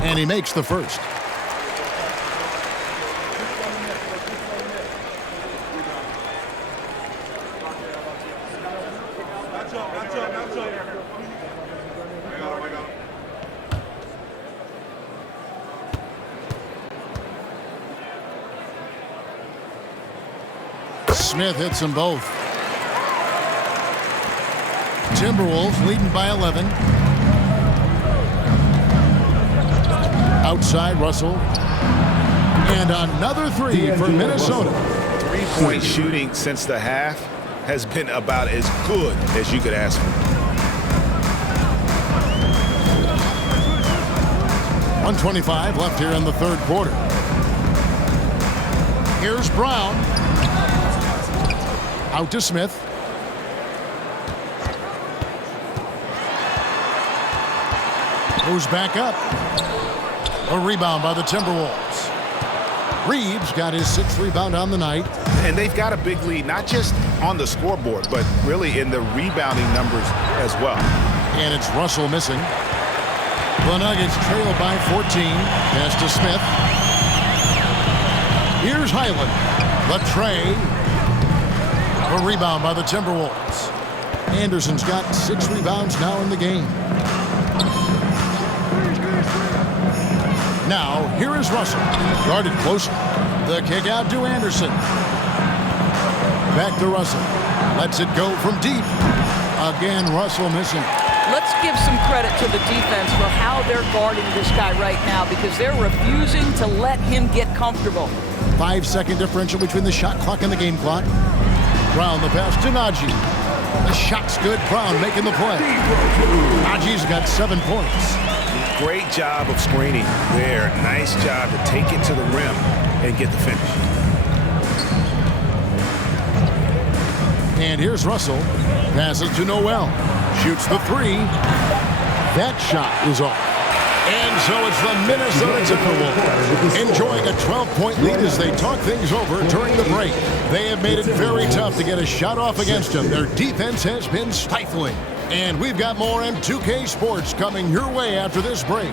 And he makes the first. Smith hits them both. Timberwolves leading by 11. Outside Russell. And another three for Minnesota. Three-point shooting since the half has been about as good as you could ask for. 1:25 left here in the third quarter. Here's Brown. Out to Smith. Goes back up. A rebound by the Timberwolves. Reeves got his 6th rebound on the night. And they've got a big lead, not just on the scoreboard, but really in the rebounding numbers as well. And it's Russell missing. The Nuggets trail by 14. Pass to Smith. Here's Highland. The tray. A rebound by the Timberwolves. Anderson's got 6 rebounds now in the game. Now, here is Russell. Guarded closer. The kick out to Anderson. Back to Russell. Lets it go from deep. Again, Russell missing. Let's give some credit to the defense for how they're guarding this guy right now because they're refusing to let him get comfortable. 5-second differential between the shot clock and the game clock. Brown the pass to Najee. The shot's good. Brown making the play. Najee's got 7 points. Great job of screening there. Nice job to take it to the rim and get the finish. And here's Russell. Passes to Noel. Shoots the 3. That shot is off. And so it's the Minnesota Timberwolves enjoying a 12-point lead as they talk things over during the break. They have made it very tough to get a shot off against them. Their defense has been stifling. And we've got more M2K Sports coming your way after this break.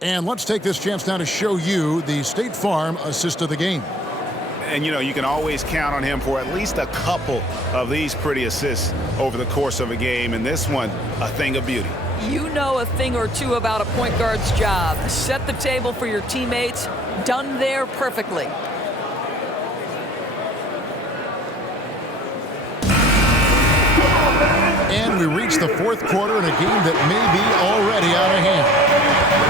And let's take this chance now to show you the State Farm assist of the game. And, you know, you can always count on him for at least a couple of these pretty assists over the course of a game. And this one, a thing of beauty. You know a thing or two about a point guard's job. Set the table for your teammates. Done there perfectly. And we reach the 4th quarter in a game that may be already out of hand.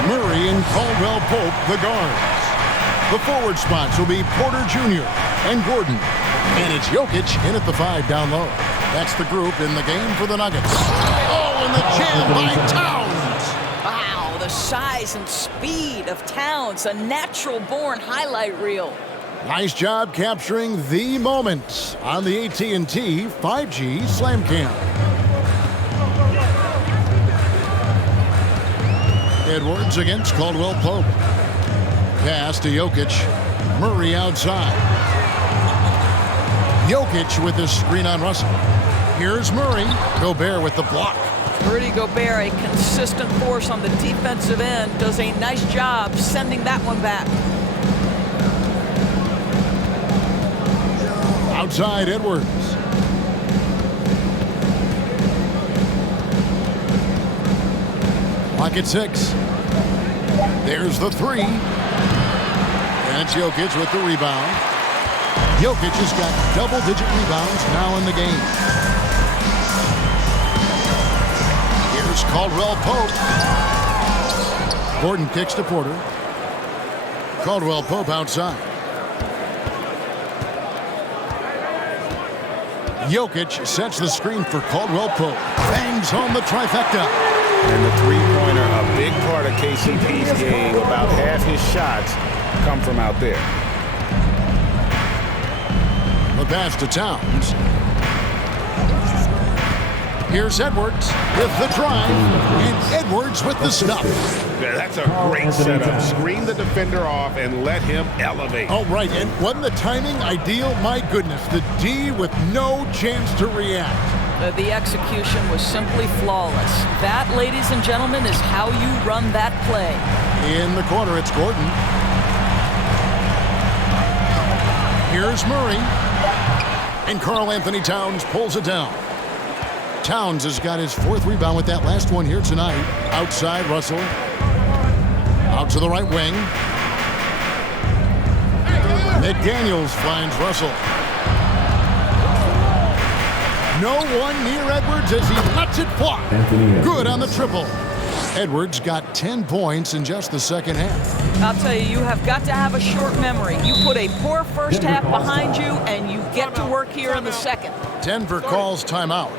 Murray and Caldwell Pope, the guards. The forward spots will be Porter Jr. and Gordon. And it's Jokic in at the 5 down low. That's the group in the game for the Nuggets. Oh, and the jam by Towns. Wow, the size and speed of Towns, a natural-born highlight reel. Nice job capturing the moment on the AT&T 5G Slam Cam. Edwards against Caldwell Pope. Pass to Jokic. Murray outside. Jokic with the screen on Russell. Here's Murray. Gobert with the block. Rudy Gobert, a consistent force on the defensive end, does a nice job sending that one back. Outside Edwards. Clock at 6. There's the 3. And it's Jokic with the rebound. Jokic has got double-digit rebounds now in the game. Here's Caldwell Pope. Gordon kicks to Porter. Caldwell Pope outside. Jokic sets the screen for Caldwell Pope. Bangs home the trifecta. And the three-pointer, a big part of KCP's game. About half his shots come from out there. The pass to Towns. Here's Edwards with the drive. And Edwards with the stop. Yeah, that's a great setup. Screen the defender off and let him elevate. All right, and wasn't the timing ideal? My goodness, the D with no chance to react. The execution was simply flawless. That, ladies and gentlemen, is how you run that play. In the corner, it's Gordon. Here's Murray. And Karl Anthony Towns pulls it down. Towns has got his 4th rebound with that last one here tonight. Outside Russell. Out to the right wing. McDaniels finds Russell. No one near Edwards as he lets it fly. Good on the triple. Edwards got 10 points in just the second half. I'll tell you, you have got to have a short memory. You put a poor first half behind you, and you get to work here in the second. Denver calls timeout.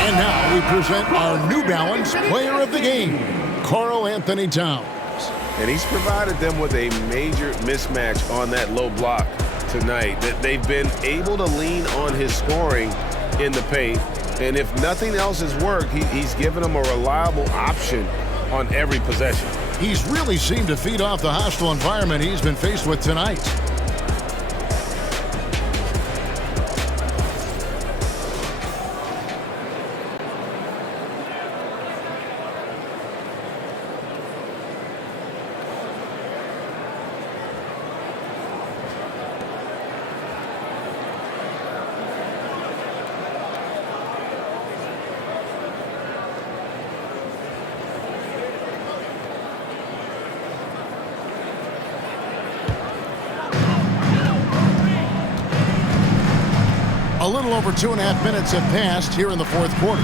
And now we present our New Balance Player of the Game, Karl Anthony Towns. And he's provided them with a major mismatch on that low block tonight, that they've been able to lean on his scoring in the paint. And if nothing else has worked, he's given them a reliable option on every possession. He's really seemed to feed off the hostile environment he's been faced with tonight. A little over 2.5 minutes have passed here in the fourth quarter.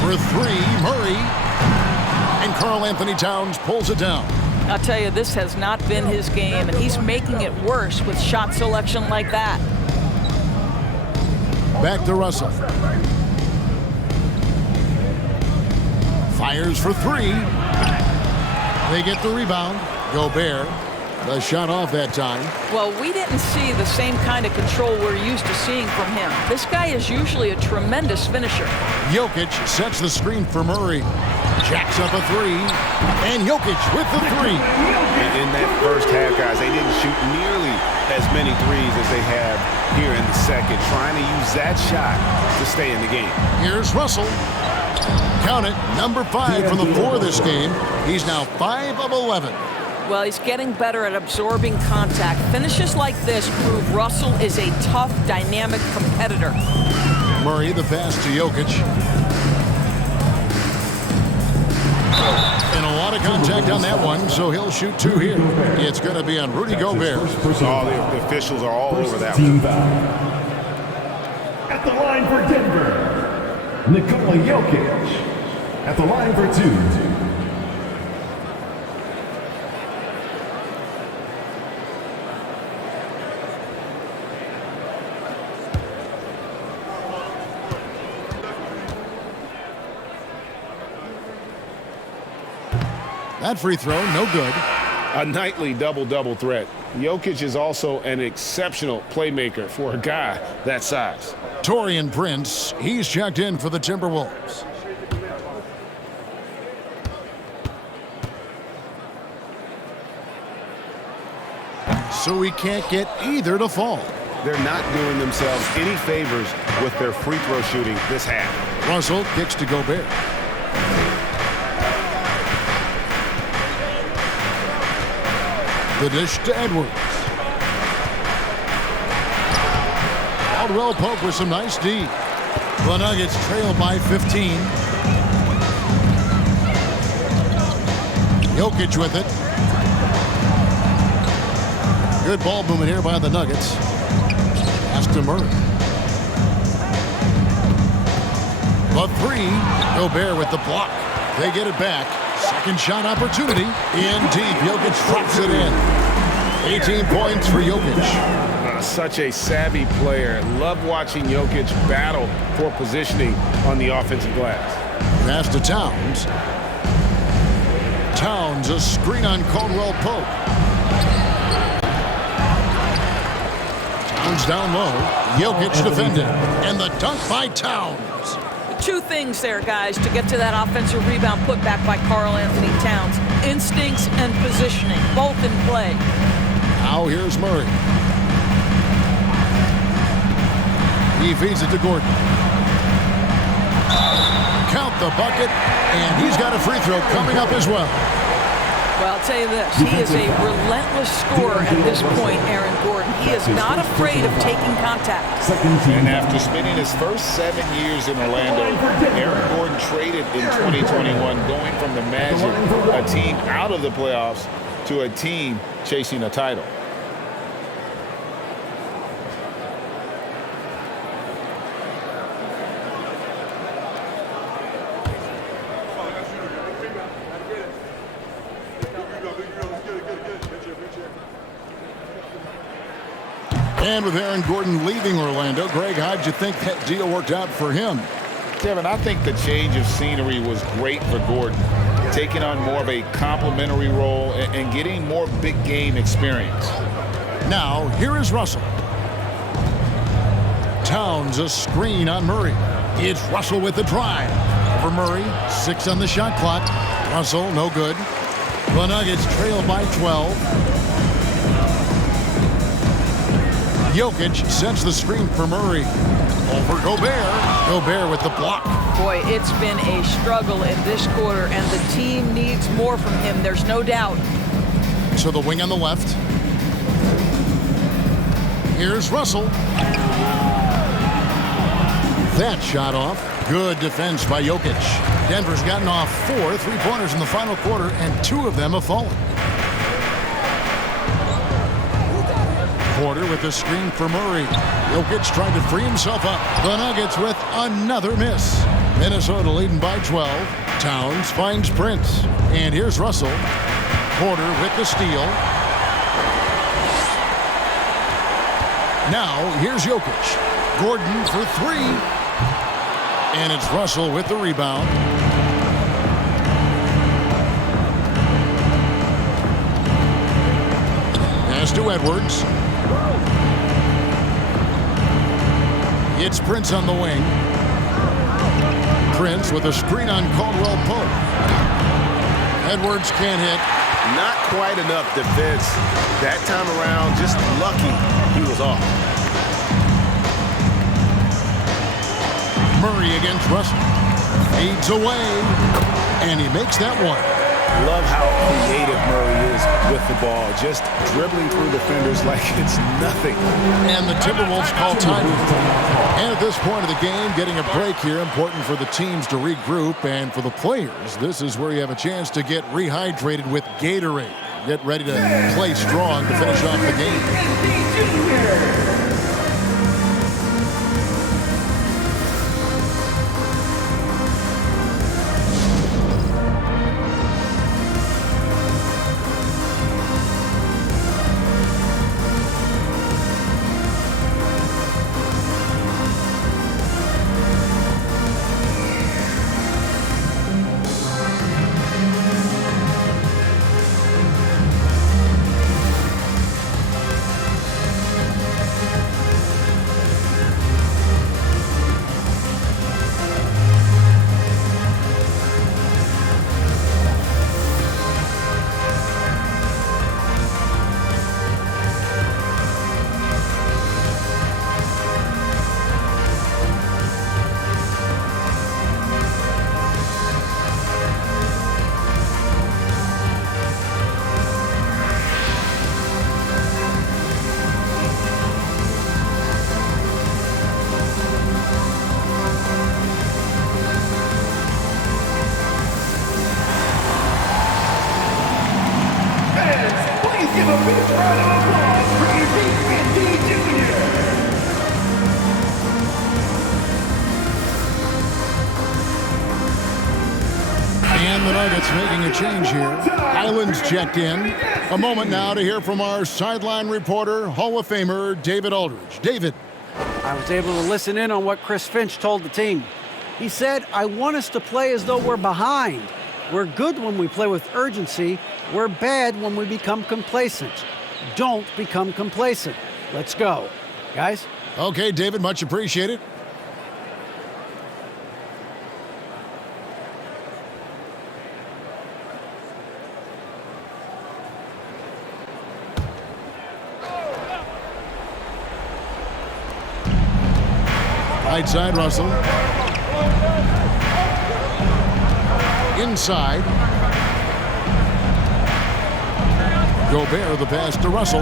For three, Murray. And Karl Anthony Towns pulls it down. I'll tell you, this has not been his game, and he's making it worse with shot selection like that. Back to Russell. Fires for three. They get the rebound. Gobert. The shot off that time. Well, we didn't see the same kind of control we're used to seeing from him. This guy is usually a tremendous finisher. Jokic sets the screen for Murray. Jacks up a three. And Jokic with the three. In that first half, guys, they didn't shoot nearly as many threes as they have here in the second, trying to use that shot to stay in the game. Here's Russell. Count it, number 5 from the floor this game. He's now 5 of 11. Well, he's getting better at absorbing contact. Finishes like this prove Russell is a tough, dynamic competitor. Murray, the pass to Jokic. And a lot of contact on that one, so he'll shoot 2 here. It's going to be on Rudy Gobert. All the officials are all over that one. At the line for Denver, Nikola Jokic. At the line for 2. That free throw, no good. A nightly double-double threat. Jokic is also an exceptional playmaker for a guy that size. Taurean Prince, he's checked in for the Timberwolves. So he can't get either to fall. They're not doing themselves any favors with their free throw shooting this half. Russell kicks to Gobert. The dish to Edwards. Caldwell Pope with some nice D. The Nuggets trail by 15. Jokic with it. Good ball movement here by the Nuggets. Pass to Murray. The three. Gobert with the block. They get it back. Second shot opportunity. In deep. Jokic drops it in. 18 points for Jokic. Such a savvy player. Love watching Jokic battle for positioning on the offensive glass. Pass to Towns. Towns, a screen on Caldwell Pope. Towns down low. Jokic defending. And the dunk by Towns. Two things there, guys, to get to that offensive rebound put back by Karl Anthony Towns. Instincts and positioning, both in play. Now here's Murray. He feeds it to Gordon. Count the bucket, and he's got a free throw coming up as well. Well, I'll tell you this, he is a relentless scorer at this point, Aaron Gordon. He is not afraid of taking contact. And after spending his first 7 years in Orlando, Aaron Gordon traded in 2021, going from the Magic, a team out of the playoffs, to a team chasing a title. And with Aaron Gordon leaving Orlando, Greg, how'd you think that deal worked out for him? Kevin, I think the change of scenery was great for Gordon, taking on more of a complimentary role and getting more big game experience. Now, here is Russell. Towns, a screen on Murray. It's Russell with the drive. Over Murray, 6 on the shot clock. Russell, no good. The Nuggets trail by 12. Jokic sends the screen for Murray. Over Gobert. Gobert with the block. Boy, it's been a struggle in this quarter, and the team needs more from him. There's no doubt. To the wing on the left. Here's Russell. That shot off. Good defense by Jokic. Denver's gotten off 4 3-pointers in the final quarter, and 2 of them have fallen. Porter with the screen for Murray. Jokic trying to free himself up. The Nuggets with another miss. Minnesota leading by 12. Towns finds Prince. And here's Russell. Porter with the steal. Now here's Jokic. Gordon for 3. And it's Russell with the rebound. Pass to Edwards. It's Prince on the wing. Prince with a screen on Caldwell Pope. Edwards can't hit. Not quite enough defense that time around. Just lucky he was off. Murray against Russell. Fades away. And he makes that one. Love how creative Murray is with the ball, just dribbling through defenders like it's nothing. And the Timberwolves call time. And at this point of the game, getting a break here, important for the teams to regroup. And for the players, this is where you have a chance to get rehydrated with Gatorade. Get ready to play strong to finish off the game. Big round of applause for Anthony Jr. And the Nuggets making a change here. Highland's checked in. A moment now to hear from our sideline reporter, Hall of Famer David Aldridge. David. I was able to listen in on what Chris Finch told the team. He said, I want us to play as though we're behind. We're good when we play with urgency. We're bad when we become complacent. Don't become complacent. Let's go. Guys? Okay, David, much appreciated. Right side, Russell. Inside. Gobert, the pass to Russell.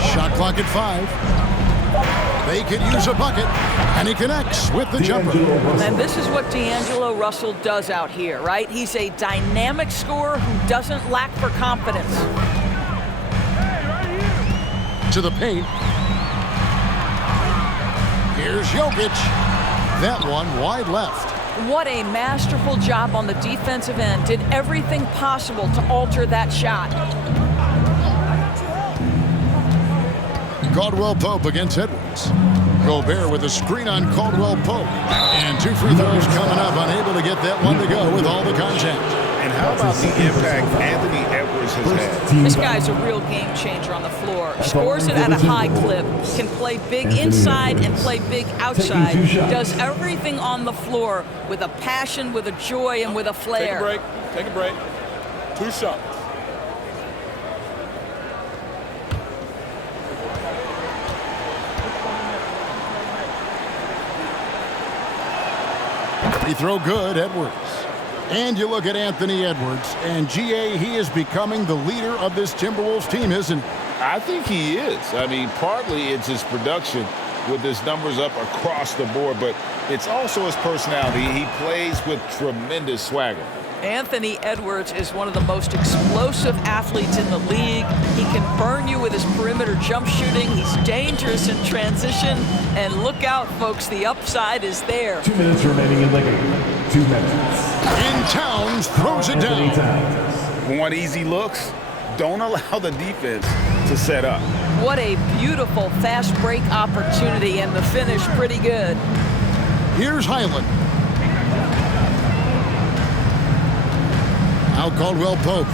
Shot clock at 5. They could use a bucket, and he connects with the jumper. And this is what D'Angelo Russell does out here, right? He's a dynamic scorer who doesn't lack for confidence. To the paint. Here's Jokic. That one wide left. What a masterful job on the defensive end. Did everything possible to alter that shot. Caldwell Pope against Edwards. Gobert with a screen on Caldwell Pope. And 2 free throws coming up, unable to get that one to go with all the contact. And how about the impact Anthony Edwards has had? This guy's a real game changer on the floor. Scores it at a high clip. Can play big inside and play big outside. Does everything on the floor with a passion, with a joy, and with a flair. Take a break. Take a break. 2 shots. He throw good, Edwards. And you look at Anthony Edwards, and GA, he is becoming the leader of this Timberwolves team, isn't he? I think he is. I mean, partly it's his production with his numbers up across the board, but it's also his personality. He plays with tremendous swagger. Anthony Edwards is one of the most explosive athletes in the league. He can burn you with his perimeter jump shooting. He's dangerous in transition. And look out, folks, the upside is there. 2 minutes remaining in the game. 2 minutes. And Towns throws it down. Want easy looks? Don't allow the defense to set up. What a beautiful fast break opportunity, and the finish pretty good. Here's Highland. Now Caldwell Pope.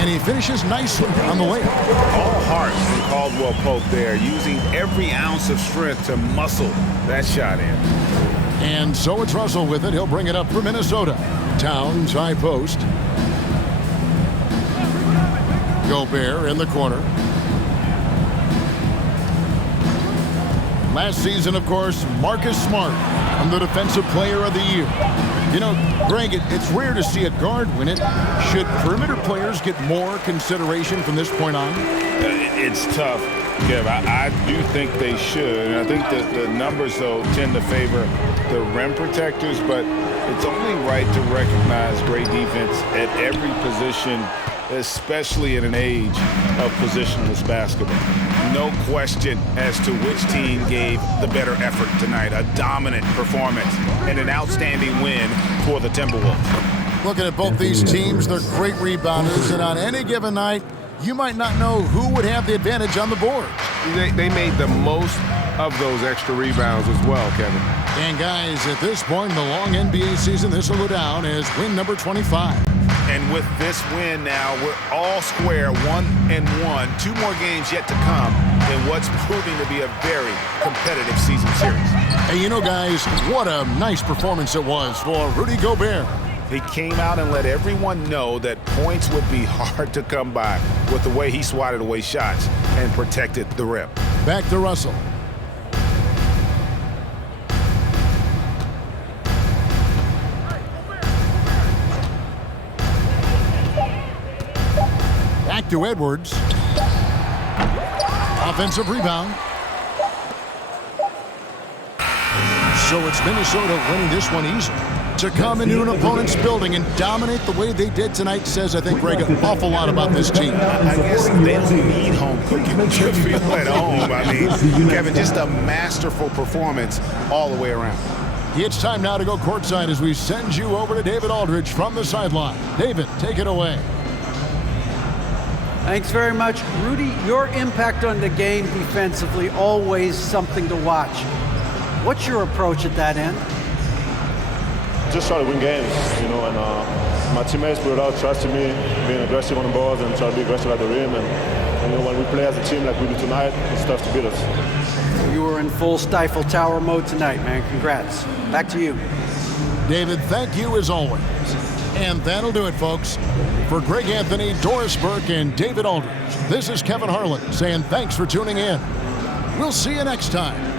And he finishes nicely on the layup. All heart from Caldwell Pope there, using every ounce of strength to muscle that shot in. And so it's Russell with it. He'll bring it up for Minnesota. Towns, high post. Gobert in the corner. Last season, of course, Marcus Smart, the Defensive Player of the Year. You know, Greg, it's rare to see a guard win it. Should perimeter players get more consideration from this point on? It's tough, Kev. I do think they should. And I think that the numbers, though, tend to favor the rim protectors, but it's only right to recognize great defense at every position, especially in an age of positionless basketball. No question as to which team gave the better effort tonight. A dominant performance and an outstanding win for the Timberwolves. Looking at both these teams, they're great rebounders, and on any given night, you might not know who would have the advantage on the board. They made the most of those extra rebounds as well, Kevin. And guys, at this point in the long NBA season, this will go down as win number 25. And with this win now, we're all square, 1-1. 2 more games yet to come in what's proving to be a very competitive season series. Hey, you know, guys, what a nice performance it was for Rudy Gobert. He came out and let everyone know that points would be hard to come by with the way he swatted away shots and protected the rim. Back to Russell. Back to Edwards. Offensive rebound. So it's Minnesota winning this one easily. To come into an opponent's building and dominate the way they did tonight says, I think, Greg, an awful lot about this team. I guess they don't need home cooking to feel at home. I mean, Kevin, just a masterful performance all the way around. It's time now to go courtside as we send you over to David Aldridge from the sideline. David, take it away. Thanks very much. Rudy, your impact on the game defensively, always something to watch. What's your approach at that end? Just try to win games, you know, and my teammates put it out, trusting me, being aggressive on the balls and try to be aggressive at the rim. And you know, when we play as a team like we do tonight, it's tough to beat us. You were in full Stifle Tower mode tonight, man. Congrats. Back to you. David, thank you as always. And that'll do it, folks. For Greg Anthony, Doris Burke, and David Aldridge, this is Kevin Harlan saying thanks for tuning in. We'll see you next time